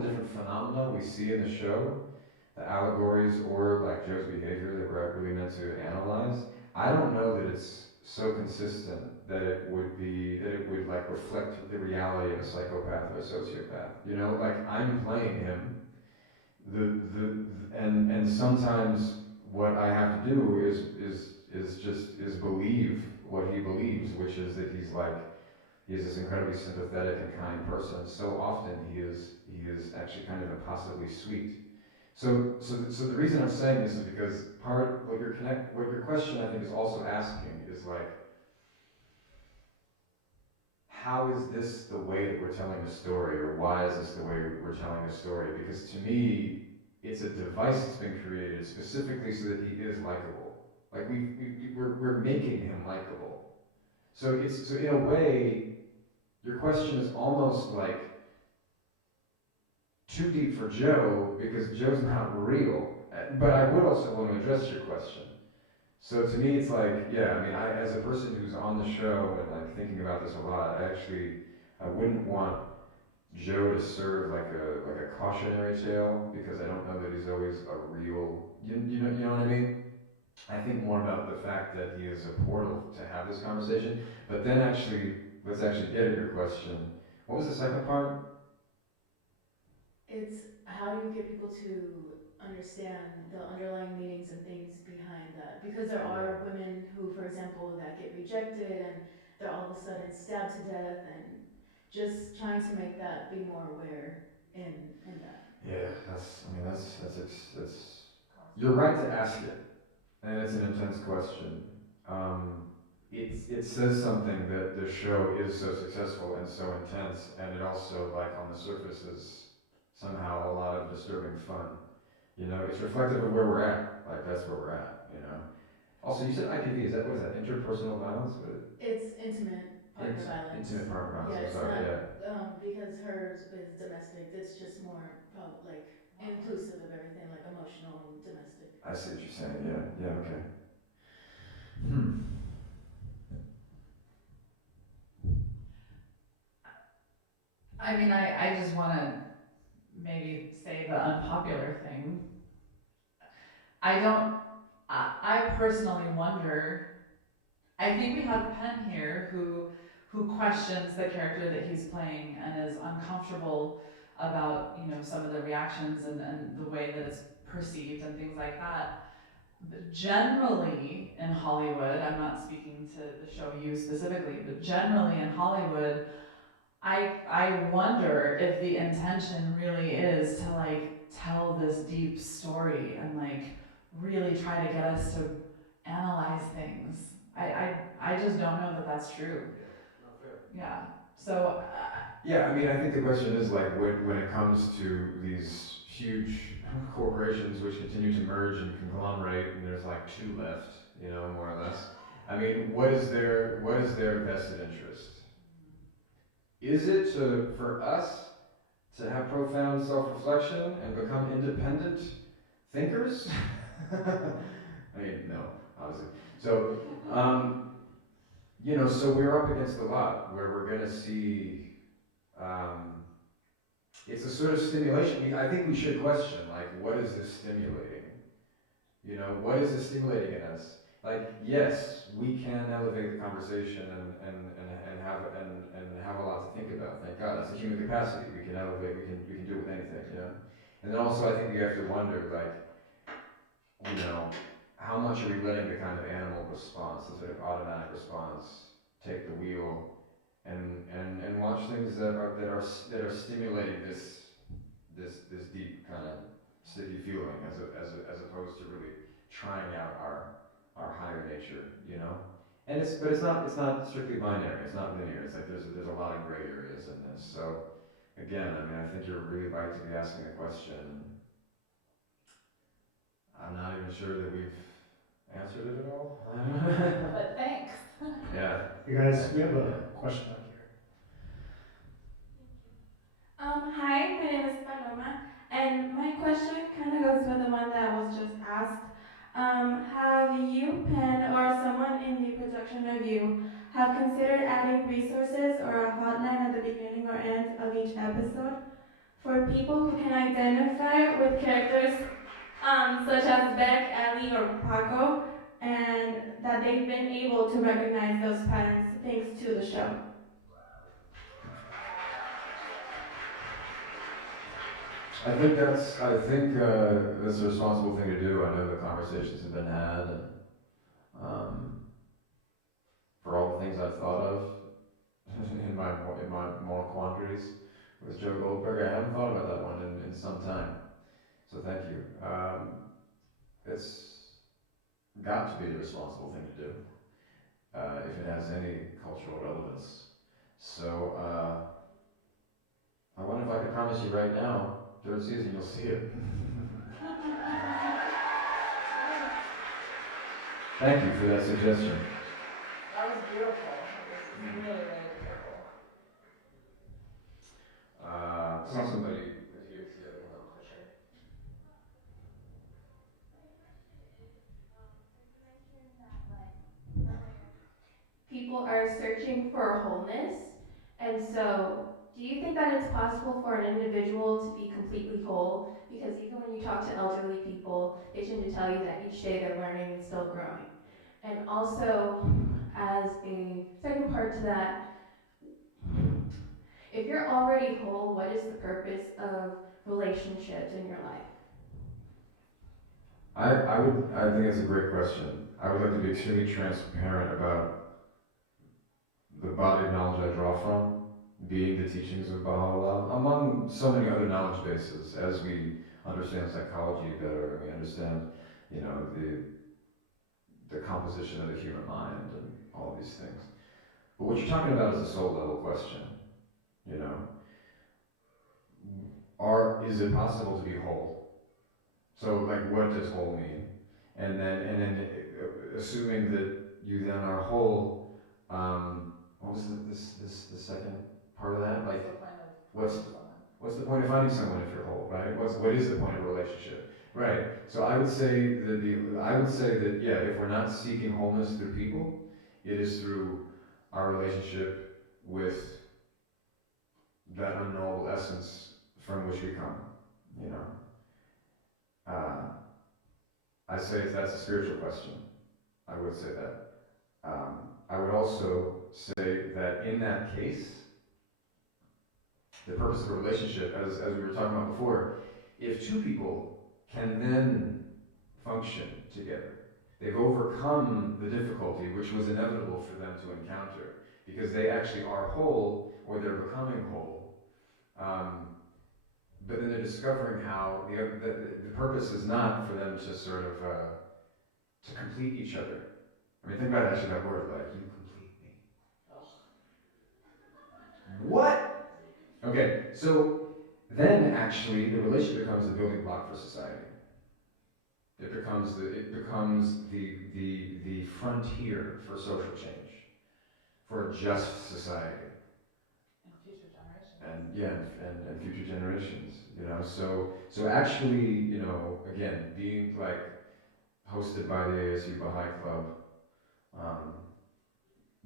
the different phenomena we see in the show, the allegories or like Joe's behavior that we're really meant to analyze, I don't know that it's so consistent that it would like reflect the reality of a psychopath or a sociopath. You know, like I'm playing him, and sometimes what I have to do is believe what he believes, which is that he is this incredibly sympathetic and kind person. So often he is actually kind of impossibly sweet. So the reason I'm saying this is because what your question I think is also asking is like, how is this the way that we're telling the story, or why is this the way we're telling the story? Because to me, it's a device that's been created specifically so that he is likable. Like we're making him likable. So in a way, your question is almost like too deep for Joe because Joe's not real. But I would also want to address your question. So to me, it's like, yeah, I mean, as a person who's on the show and like thinking about this a lot, I wouldn't want Joe to serve like a cautionary tale because I don't know that he's always a real, you know what I mean? I think more about the fact that he is a portal to have this conversation. But then let's actually get at your question. What was the second part? It's how do you get people to understand the underlying meanings and things behind that? Because there are women who, for example, that get rejected and they're all of a sudden stabbed to death, and just trying to make that be more aware in that. Yeah, you're right to ask it, and it's an intense question. It says something that the show is so successful and so intense, and it also, like on the surface, is somehow a lot of disturbing fun. You know, it's reflective of where we're at. Like that's where we're at. You know. Also, you said IPV. What is that? Interpersonal violence? It's intimate partner violence. Intimate partner violence. Yeah, I'm it's sorry. not because hers is domestic. It's just more like inclusive of everything, like emotional and domestic. I see what you're saying. Yeah. Yeah. Okay. I mean, I just want to maybe say the unpopular thing. I personally wonder, I think we have Penn here who questions the character that he's playing and is uncomfortable about, you know, some of the reactions and the way that it's perceived and things like that. But generally in Hollywood, I'm not speaking to the show you specifically, but generally in Hollywood, I wonder if the intention really is to like tell this deep story and like really try to get us to analyze things. I just don't know that that's true. Yeah, no, fair. Yeah. So. Yeah, I mean, I think the question is like when it comes to these huge corporations which continue to merge and conglomerate, and there's like two left, you know, more or less. I mean, what is their vested interest? Is it for us to have profound self-reflection and become independent thinkers? I mean, no, obviously. So, you know, so we're up against a lot where we're going to see, it's a sort of stimulation. I think we should question, like, what is this stimulating? You know, what is this stimulating in us? Like, yes, we can elevate the conversation and have a lot to think about. Thank God, that's a human capacity. We can elevate. We can do it with anything. You know. And then also, I think we have to wonder, like, you know, how much are we letting the kind of animal response, the sort of automatic response, take the wheel, and watch things that are stimulating this deep kind of sticky feeling, as opposed to really trying out our higher nature, you know. And it's not strictly binary. It's not linear. It's like there's a lot of gray areas in this. So again, I mean, I think you're really right to be asking the question. I'm not even sure that we've answered it at all. But thanks. Yeah. You guys, we have a question up here. Hi, my name is Paloma, and my question kind of goes with the one that was just asked. Have you, Penn, or someone in the production of you, have considered adding resources or a hotline at the beginning or end of each episode for people who can identify with characters such as Beck, Ellie, or Paco, and that they've been able to recognize those patterns thanks to the show? I think that's a responsible thing to do. I know the conversations have been had, and for all the things I've thought of in my moral quandaries with Joe Goldberg, I haven't thought about that one in some time. So thank you. It's got to be the responsible thing to do if it has any cultural relevance. So I wonder if I could promise you right now, third season, you'll see it. Thank you for that suggestion. That was beautiful. It was really, really beautiful. somebody here together. Hold on. People are searching for wholeness. And so, do you think that it's possible for an individual to be completely whole? Because even when you talk to elderly people, they tend to tell you that each day they're learning and still growing. And also, as a second part to that, if you're already whole, what is the purpose of relationships in your life? I think it's a great question. I would like to be extremely transparent about the body of knowledge I draw from, being the teachings of Baha'u'llah, among so many other knowledge bases, as we understand psychology better and we understand, you know, the composition of the human mind and all these things. But what you're talking about is a soul level question, you know. Is it possible to be whole? So, like, what does whole mean? And then, assuming that you then are whole, what was the second part of that? Like, what's the point of finding someone if you're whole, right? What is the point of a relationship, right? So I would say that yeah, if we're not seeking wholeness through people, it is through our relationship with that unknowable essence from which we come, you know. I say that's a spiritual question. I would say that. I would also say that in that case, the purpose of a relationship, as we were talking about before, if two people can then function together, they've overcome the difficulty which was inevitable for them to encounter, because they actually are whole, or they're becoming whole, but then they're discovering how the purpose is not for them to sort of to complete each other. I mean, think about actually that word, like, you complete me. What? Okay, so then actually the relationship becomes the building block for society. It becomes the frontier for social change, for a just society. And future generations. And yeah, and future generations, you know. So actually, you know, again, being like hosted by the ASU Bahá'í Club,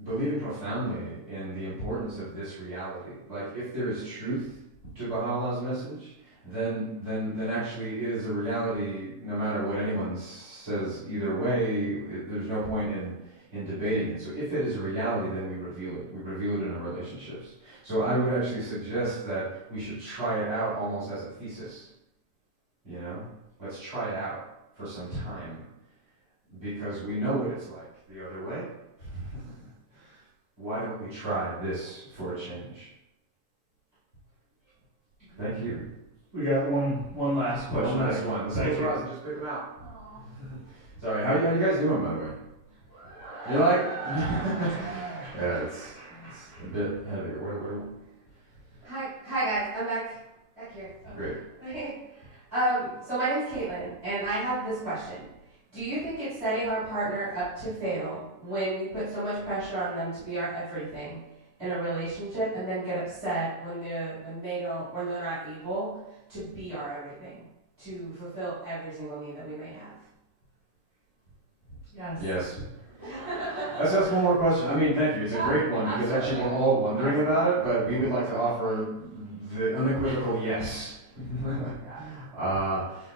believing profoundly in the importance of this reality. Like, if there is truth to Baha'u'llah's message, then actually it is a reality no matter what anyone says either way. There's no point in debating it. So if it is a reality, then we reveal it. We reveal it in our relationships. So I would actually suggest that we should try it out almost as a thesis, you know? Let's try it out for some time, because we know what it's like the other way. Why don't we try this for a change? Thank you. We got one last question. One last one. Thanks, Rosie. Just pick them out. Sorry. How you guys doing, by the way? You like? Yeah, it's a bit heavy. Where? Hi guys. I'm back here. Great. So my name's Caitlin, and I have this question. Do you think it's setting our partner up to fail when we put so much pressure on them to be our everything in a relationship, and then get upset when they're not able to be our everything, to fulfill every single need that we may have? Yes. Let's ask one more question. I mean, thank you. It's a great one, because actually we're all wondering about it, but we would like to offer the unequivocal yes.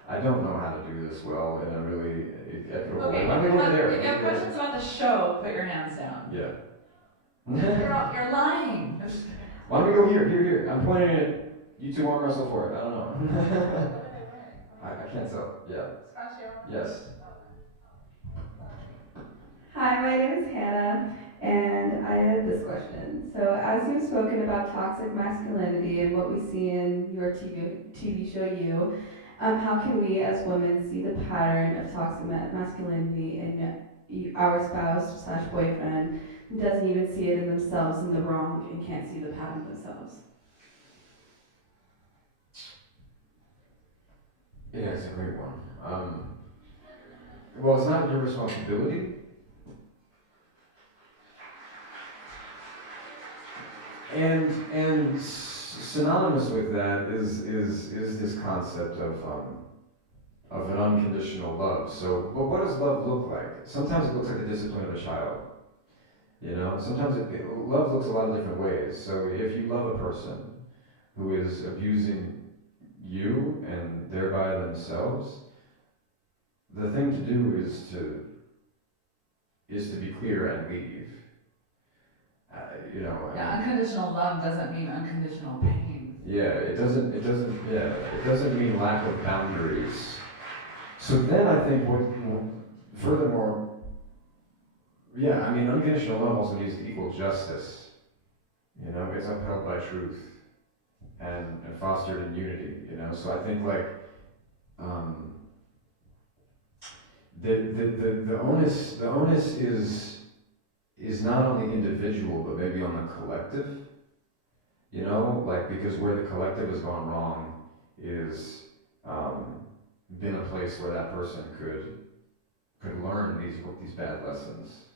I don't know how to do this well in a really equitable way. Why don't we go over there? If you have questions about the show, put your hands down. Yeah. You're lying. Why don't we go here? Here. I'm pointing at you two. Arm wrestle for it. I don't know. I can't tell. Yeah. Yes. Hi, my name is Hannah, and I have this question. So, as you've spoken about toxic masculinity and what we see in your TV show, how can we as women see the pattern of toxic masculinity in our spouse/boyfriend who doesn't even see it in themselves in the wrong and can't see the pattern themselves? Yeah, it's a great one. Well, it's not your responsibility. And synonymous with that is this concept of an unconditional love. So, but what does love look like? Sometimes it looks like the discipline of a child. You know, sometimes love looks a lot of different ways. So if you love a person who is abusing you and thereby themselves, the thing to do is to be clear and leave. You know. Yeah, unconditional love doesn't mean unconditional pain. Yeah, it doesn't. Yeah, it doesn't mean lack of boundaries. So then I think furthermore, yeah, I mean, unconditional love also needs equal justice. You know, it's upheld by truth and fostered in unity. You know, so I think like the onus is not on the individual, but maybe on the collective. You know, like, because where the collective has gone wrong is been a place where that person could learn these bad lessons.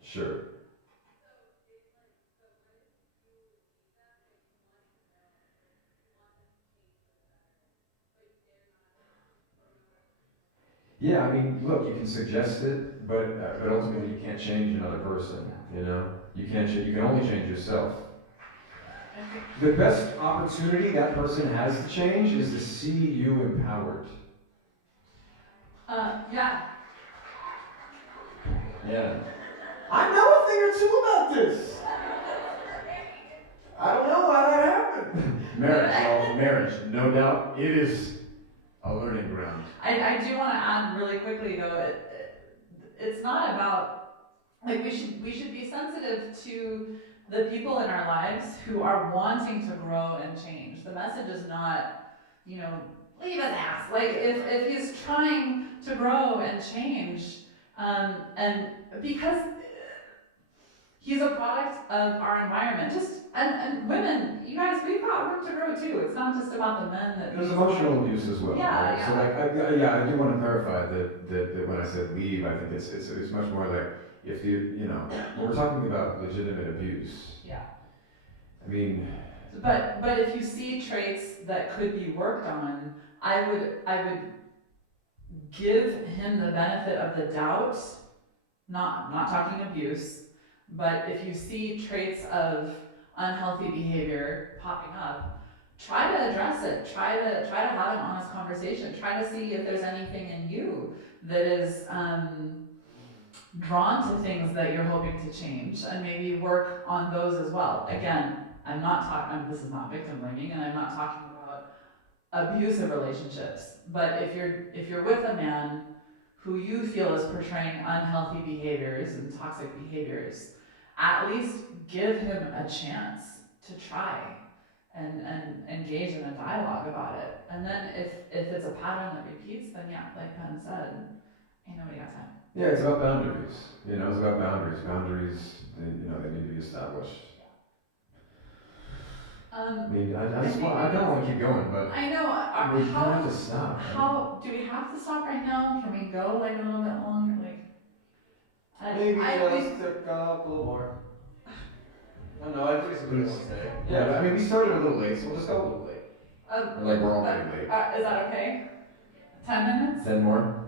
Sure. Yeah, I mean, look, you can suggest it, but ultimately you can't change another person. You know, you can't. You can only change yourself. The best opportunity that person has to change is to see you empowered. Yeah. Yeah. I know a thing or two about this. I don't know how that happened. Marriage, y'all. Marriage, no doubt. It is a learning ground. I do want to add really quickly though, it's not about, like, we should be sensitive to the people in our lives who are wanting to grow and change. The message is not, you know, leave his ass. Like, if he's trying to grow and change, and because he's a product of our environment. And women, you guys, we've got room to grow too. It's not just about the men that. There's emotional abuse as well. Yeah, right? yeah. So like, I do want to clarify that when I said leave, I think it's much more like if you know, when we're talking about legitimate abuse. Yeah. I mean. But if you see traits that could be worked on, I would give him the benefit of the doubt. Not talking abuse, but if you see traits of unhealthy behavior popping up, try to address it. Try to have an honest conversation. Try to see if there's anything in you that is drawn to things that you're hoping to change, and maybe work on those as well. Again, this is not victim blaming, and I'm not talking about abusive relationships. But if you're with a man who you feel is portraying unhealthy behaviors and toxic behaviors, at least give him a chance to try and engage in a dialogue about it. And then if it's a pattern that repeats, then yeah, like Penn said, ain't nobody got time. Yeah, it's about boundaries. You know, it's about boundaries. Boundaries, they need to be established. I mean, I don't want to keep going, but I know. we have to stop. How do we have to stop right now? Can we go like a little bit longer? Like maybe just a couple more. No, I think it's a good one today. Yeah, but I mean, we started a little late, so we'll just go a little late. Like we're already late. Is that okay? 10 minutes? 10 more?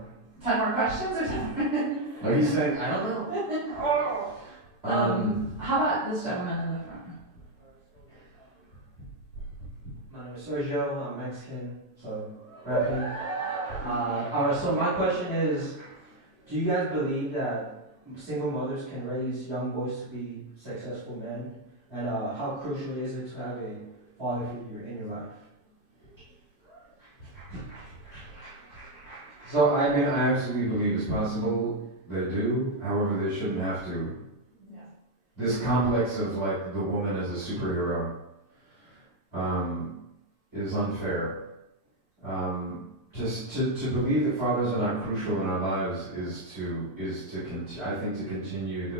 10 more questions or 10 minutes? No, he's saying, I don't know. How about this gentleman in the front? My name is Sergio. I'm Mexican, so rapping. So my question is, do you guys believe that single mothers can raise young boys to be successful men? And how crucial is it to have a father figure in your life? So, I mean, I absolutely believe it's possible. They do. However, they shouldn't have to. Yeah. This complex of, like, the woman as a superhero is unfair. Just to believe that fathers are not crucial in our lives is to continue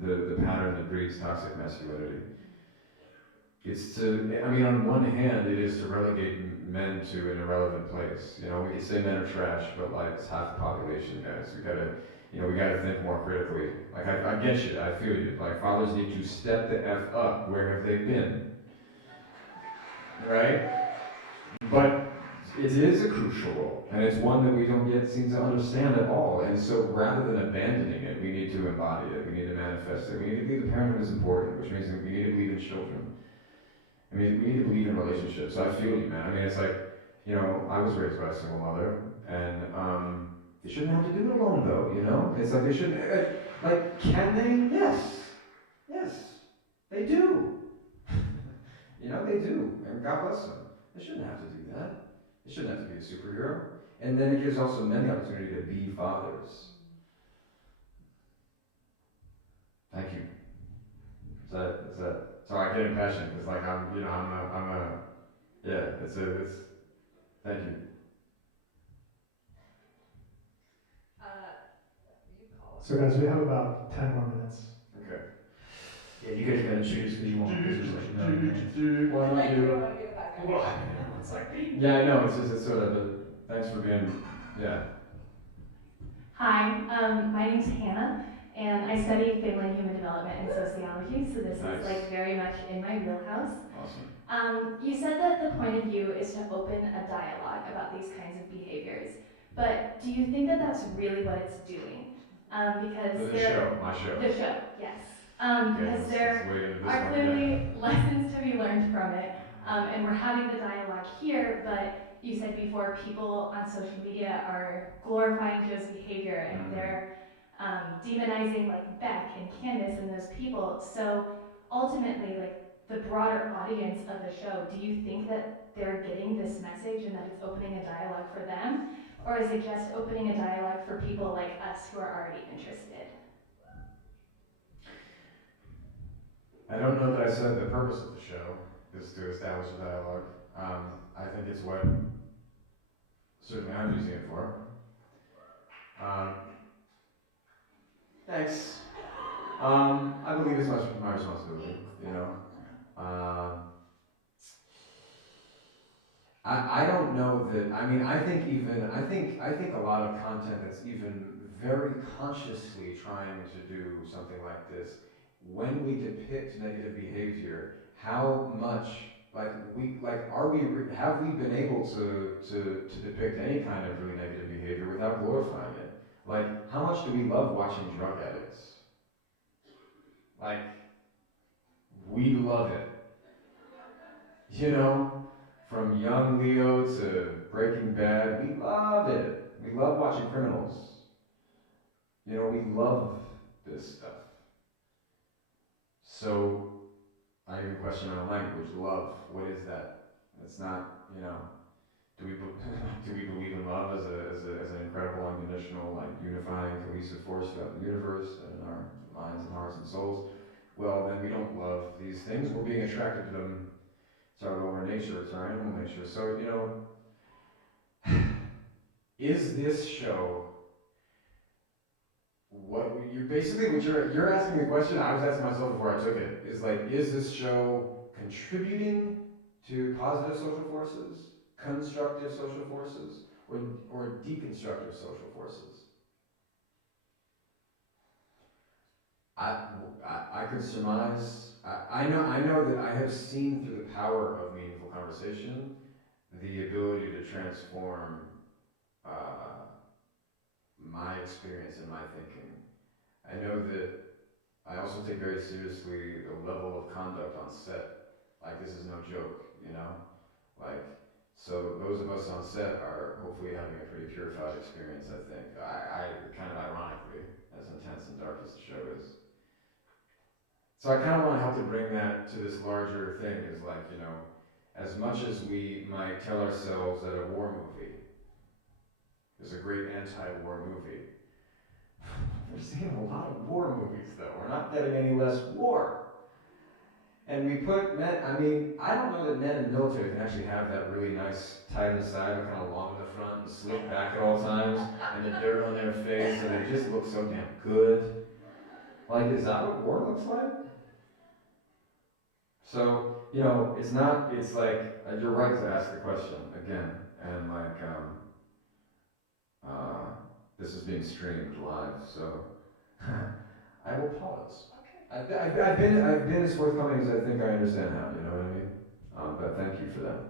the pattern that breeds toxic masculinity. It's I mean, on one hand, it is to relegate men to an irrelevant place. You know, we can say men are trash, but like, it's half the population, guys. We gotta think more critically. Like, I get you, I feel you. Like, fathers need to step the F up. Where have they been? right? But it is a crucial role, and it's one that we don't yet seem to understand at all. And so rather than abandoning it, we need to embody it, we need to manifest it, we need to believe that parenthood is important, which means that we need to believe in children. I mean, we need to believe in relationships. So I feel you, man. I mean, it's like, you know, I was raised by a single mother, and they shouldn't have to do it alone, though, you know? It's like they shouldn't, like, can they? Yes. Yes, they do. You know, they do, and God bless them. They shouldn't have to do that. They shouldn't have to be a superhero. And then it gives also men the opportunity to be fathers. Thank you. Is that, sorry, I get impassioned, because like thank you. So guys, we have about 10 more minutes. Okay. Yeah, you guys gotta choose because you won't. Why not you? Yeah, I know, it's sort of, thanks for being, yeah. Hi, my name's Hannah, and I study family and human development and sociology, so this is like very much in my wheelhouse. Awesome. You said that the point of view is to open a dialogue about these kinds of behaviors, but do you think that that's really what it's doing? Because My show. The show, yes. Because let's there wade into this are one, clearly lessons to be learned from it, and we're having the dialogue here, but you said before people on social media are glorifying Joe's behavior and they're demonizing like Beck and Candace and those people. So ultimately, like the broader audience of the show, do you think that they're getting this message and that it's opening a dialogue for them? Or is it just opening a dialogue for people like us who are already interested? I don't know that I said the purpose of the show is to establish a dialogue. I think it's what certainly I'm using it for. Thanks. I believe it's my responsibility, you know. I don't know that, I mean, I think a lot of content that's even very consciously trying to do something like this, when we depict negative behavior, how much, have we been able to depict any kind of really negative behavior without glorifying it? Like, how much do we love watching drug addicts? Like, we love it. You know? From young Leo to Breaking Bad, we love it. We love watching criminals. You know, we love this stuff. So, I even question my own language. Love, what is that? It's not, you know, do we believe in love as an incredible, unconditional, like unifying, cohesive force throughout the universe and in our minds and hearts and souls? Well, then we don't love these things. We're being attracted to them. It's our lower nature, it's our animal nature. So, you know, is this show what you're asking the question I was asking myself before I took it, is like, is this show contributing to positive social forces, constructive social forces, or deconstructive social forces? I could surmise. I know that I have seen through the power of meaningful conversation the ability to transform my experience and my thinking. I know that I also take very seriously the level of conduct on set. Like, this is no joke, you know? Like, so those of us on set are hopefully having a pretty purified experience, I think. I kind of ironically, as intense and dark as the show is. So I kind of want to help to bring that to this larger thing, is like, you know, as much as we might tell ourselves that a war movie is a great anti-war movie, we're seeing a lot of war movies, though. We're not getting any less war. And we put men, I mean, I don't know that men in the military can actually have that really nice tie to the side, but kind of long in the front and slick back at all times, and the dirt on their face, and they just look so damn good. Like, is that what war looks like? So, you know, it's like, you're right to ask the question again, and like, this is being streamed live, so I will pause. Okay. I've been as forthcoming as I think I understand how, you know what I mean? But thank you for that.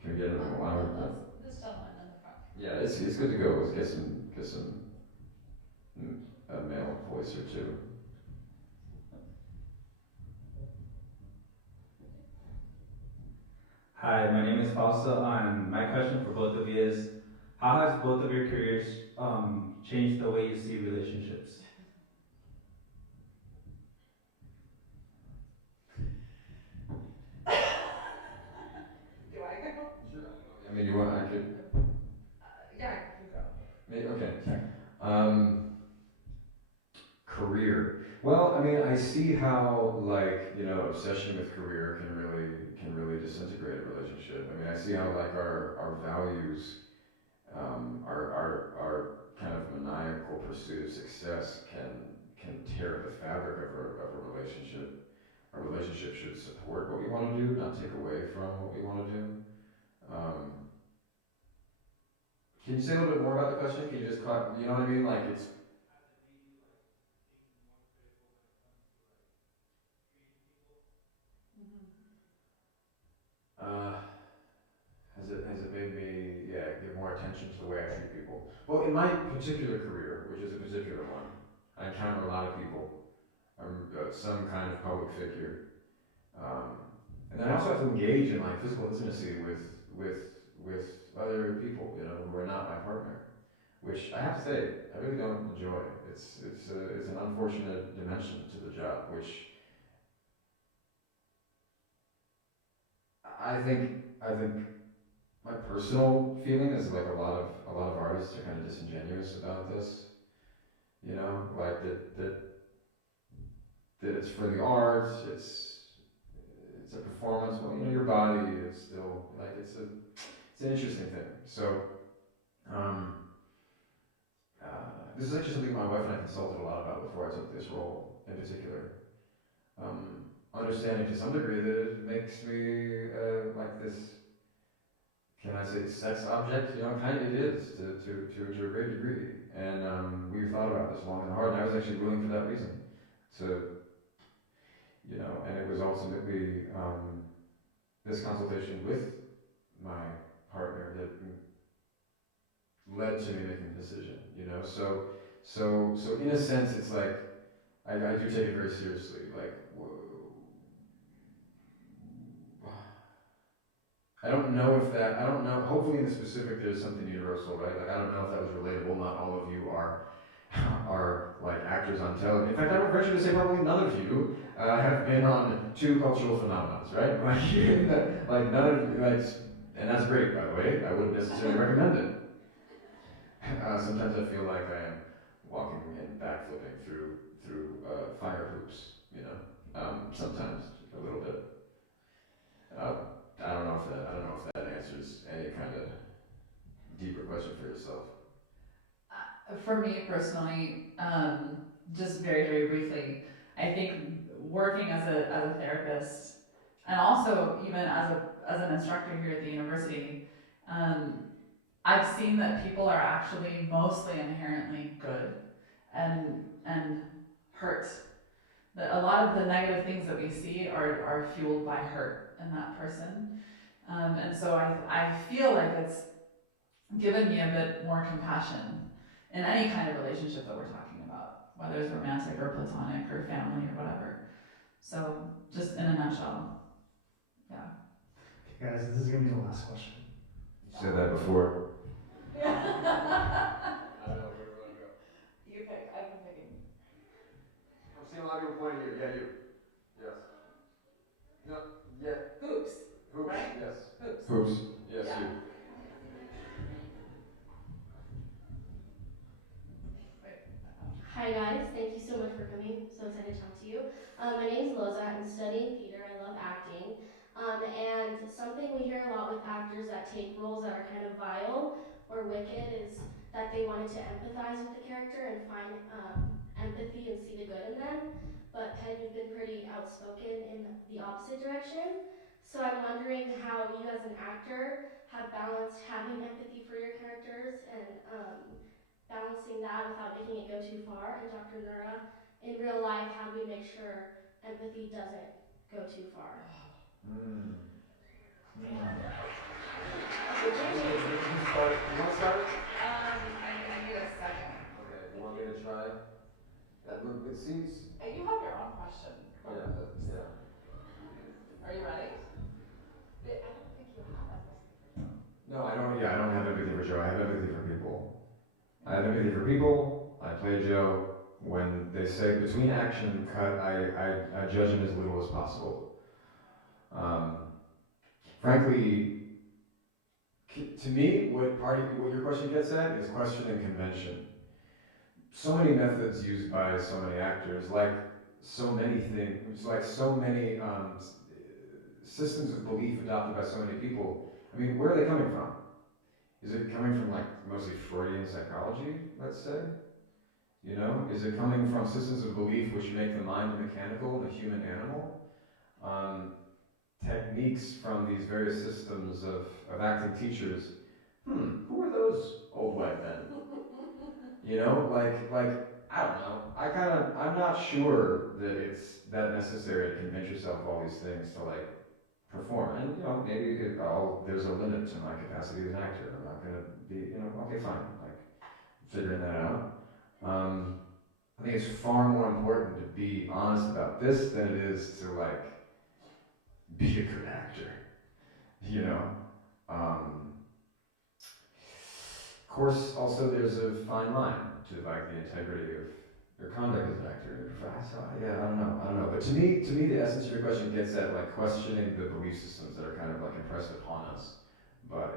Can we get another one louder? This gentleman in the front. Yeah, it's good to go. Let's get some a male voice or two. Hi, my name is Fausto, and my question for both of you is, how has both of your careers changed the way you see relationships? Do I go? Sure. I mean, you want? I could. Yeah, you go. Okay. Career. Well, I mean, I see how, like, you know, obsession with career can really disintegrate a relationship. I mean, I see how, like, our values, our kind of maniacal pursuit of success can tear at the fabric of a relationship. A relationship should support what we want to do, not take away from what we want to do. Can you say a little bit more about the question? Can you just, you know what I mean? Like, it's. Has it made me, give more attention to the way I treat people? Well, in my particular career, which is a particular one, I encounter a lot of people. I'm some kind of public figure, and then I also have to engage in, like, physical intimacy with other people, you know, who are not my partner, which I have to say I really don't enjoy. It's an unfortunate dimension to the job, which I think my personal feeling is, like, a lot of artists are kind of disingenuous about this, you know, like that it's for the art, it's a performance. Well, you know, your body is still, like, it's an interesting thing. So this is actually something my wife and I consulted a lot about before I took this role in particular. Understanding to some degree that it makes me like this. Can I say sex object? You know, kind of it is to a great degree. And we've thought about this long and hard, and I was actually willing for that reason to, you know, and it was ultimately this consultation with my partner that led to me making the decision, you know. So in a sense, it's like I do take it very seriously. Like, I don't know if that, I don't know, hopefully in the specific there's something universal, right? Like, I don't know if that was relatable. Not all of you are like actors on television. In fact, I would venture to say probably none of you have been on two cultural phenomena, right? Like none of, like, and that's great, by the way. I wouldn't necessarily recommend it. Sometimes I feel like I am walking and backflipping through fire hoops, you know. Sometimes a little bit. I don't know if that answers any kind of deeper question for yourself. For me personally, just very, very briefly, I think working as a therapist, and also even as an instructor here at the university, I've seen that people are actually mostly inherently good and hurt. That a lot of the negative things that we see are fueled by hurt in that person. And so I feel like it's given me a bit more compassion in any kind of relationship that we're talking about, whether it's romantic or platonic or family or whatever. So just in a nutshell, yeah. Okay, guys, this is gonna be the last question. You said that before. I don't know, where do we want to go? You pick, I've been picking. I'm seeing a lot of people pointing you. Yeah, you. Yes. No, yeah. Hoops. Hoops, right? Yes. Hoops. Hoops. Yes, Yeah. you. Hi guys, thank you so much for coming. So excited to talk to you. My name's Loza. I'm studying theater. I love acting. And something we hear a lot with actors that take roles that are kind of vile or wicked is that they wanted to empathize with the character and find empathy and see the good in them. But Penn, you've been pretty outspoken in the opposite direction. So I'm wondering how you as an actor have balanced having empathy for your characters and balancing that without making it go too far. And Dr. Nura, in real life, how do we make sure empathy doesn't go too far? No, I don't. Yeah, I don't have empathy for Joe. I have empathy for people. I have empathy for people. I play Joe. When they say between action and cut, I judge him as little as possible. Frankly, to me, what your question gets at is questioning convention. So many methods used by so many actors, like so many things, like so many systems of belief adopted by so many people. I mean, where are they coming from? Is it coming from like mostly Freudian psychology, let's say? You know, is it coming from systems of belief which make the mind mechanical and the human animal? Techniques from these various systems of acting teachers. Who are those old white men? You know, like I don't know. I'm not sure that it's that necessary to convince yourself of all these things to like perform. And you know, maybe there's a limit to my capacity as an actor. I'm not gonna be, you know, okay, fine. Like figuring that out. I think it's far more important to be honest about this than it is to like be a good actor. You know. Of course, also there's a fine line to like the integrity of your conduct as an actor. So, yeah, I don't know. But to me, the essence of your question gets at like questioning the belief systems that are kind of like impressed upon us, but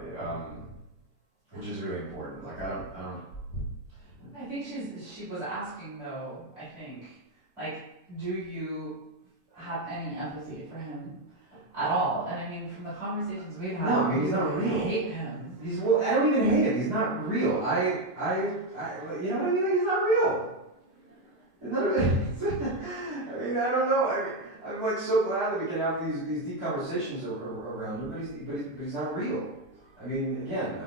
which is really important. Like I don't. I think she was asking though, I think, like, do you have any empathy for him at all? And I mean, from the conversations we've had, No, I mean he's you not real. hate him. Well, I don't even hate him. He's not real. You know what I mean? Like, he's not real. None of it. I mean, I don't know. I'm like so glad that we can have these deep conversations around him, but he's not real. I mean, again,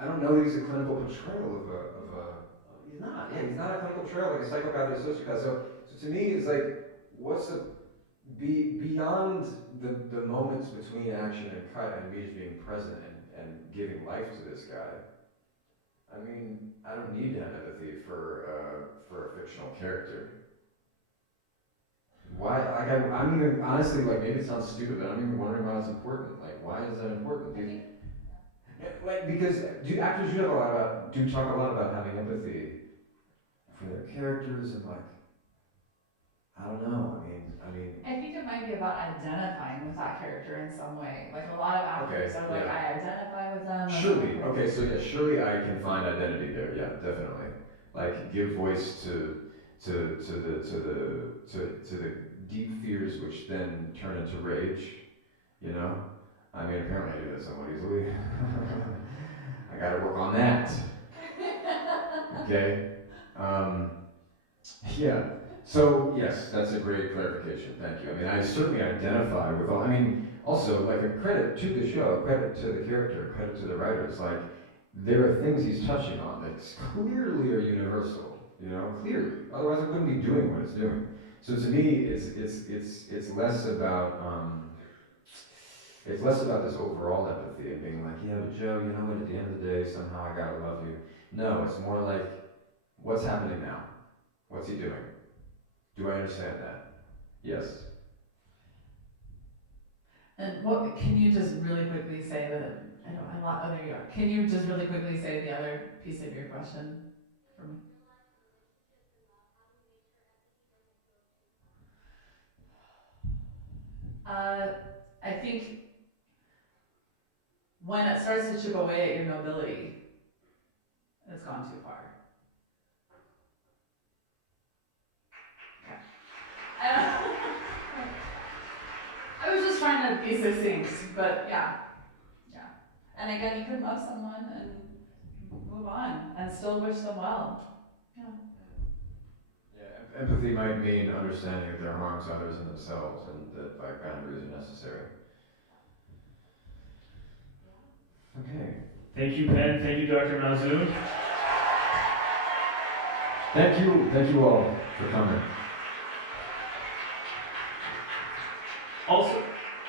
I don't know that he's a clinical portrayal of a. He's not. Yeah, he's not a clinical portrayal like a psychopath or a sociopath. So to me, it's like, what's the beyond the moments between action and cut and me just being present and giving life to this guy. I mean, I don't need to have empathy for a fictional character. Why? Like, I'm even honestly like maybe it sounds stupid, but I'm even wondering why that's important. Like, why is that important? Like because actors do talk a lot about having empathy for their characters and like I don't know. I think it might be about identifying with that character in some way. Like a lot of actors are like, I identify with them. Surely, okay, so yeah, surely I can find identity there. Yeah, definitely. Like give voice to the deep fears, which then turn into rage. You know, I mean, apparently I do that somewhat easily. I got to work on that. Okay. Yeah. So yes, that's a great clarification. Thank you. I mean, I certainly identify with all. I mean, also like a credit to the show, credit to the character, credit to the writers. Like there are things he's touching on that clearly are universal. You know, clearly. Otherwise, it wouldn't be doing what it's doing. So to me, it's less about this overall empathy and being like, yeah, but Joe, you know what? At the end of the day, somehow I gotta love you. No, it's more like, what's happening now? What's he doing? Do I understand that? Yes. And what can you just really quickly say that oh, there you are. Can you just really quickly say the other piece of your question for me? I think when it starts to chip away at your nobility, it's gone too far. Okay. I was just trying to be succinct, but yeah. And again, you can love someone and move on and still wish them well. Yeah. Yeah, empathy might mean understanding that there are harms to others and themselves, and that like boundaries are necessary. Okay. Thank you, Penn. Thank you, Dr. Mowzoon. Thank you all for coming.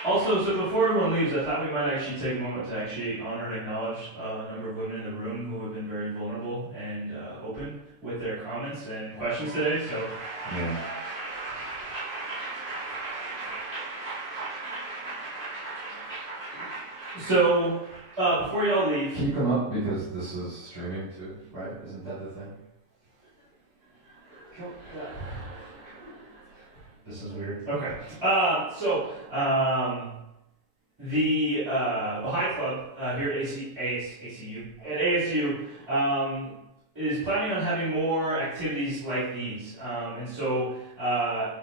Also, so before everyone leaves, I thought we might actually take a moment to actually honor and acknowledge a number of women in the room who have been very vulnerable and open with their comments and questions today. So. Yeah. So, before y'all leave, Keep them up because this is streaming too, right? Isn't that the thing? This is weird. Okay. The Bahá'í Club here at ASU is planning on having more activities like these.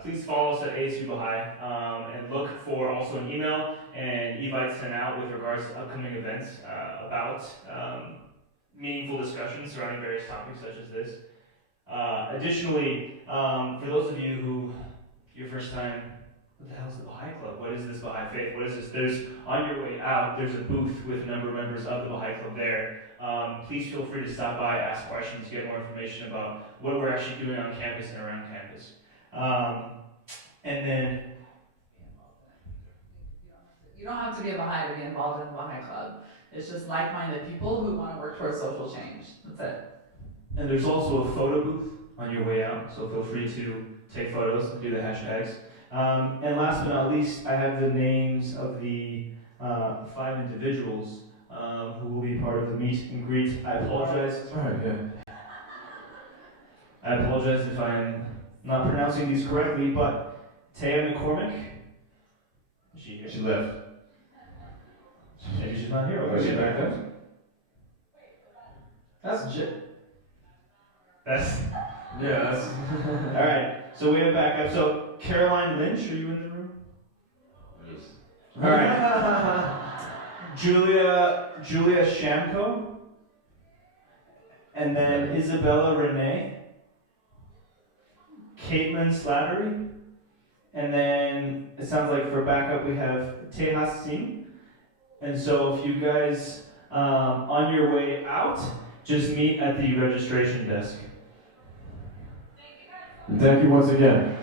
Please follow us at ASU Bahá'í and look for also an email and evites sent out with regards to upcoming events about meaningful discussions surrounding various topics such as this. Additionally, for those of you who, your first time, what the hell is the Bahá'í Club? What is this Bahá'í faith? What is this? On your way out, there's a booth with a number of members of the Bahá'í Club there. Please feel free to stop by, ask questions, get more information about what we're actually doing on campus and around campus. And then, You don't have to be a Baha'i to be involved in the Baha'i Club. It's just like-minded people who want to work towards social change. That's it. and there's also a photo booth on your way out, so feel free to take photos and do the hashtags. And last but not least, I have the names of the 5 individuals who will be part of the meet and greet. I apologize. Sorry, yeah. I apologize if I'm not pronouncing these correctly, but Taya McCormick. Is she here? She left. Maybe she's not here. Oh, is she back there? That's Yeah, that's. All right. So we have backup. So Caroline Lynch, are you in the room? Yes. All right. Julia Shamko, and then Isabella Renee, Caitlin Slattery, and then it sounds like for backup we have Tejas Singh. And so if you guys on your way out, just meet at the registration desk. Thank you once again.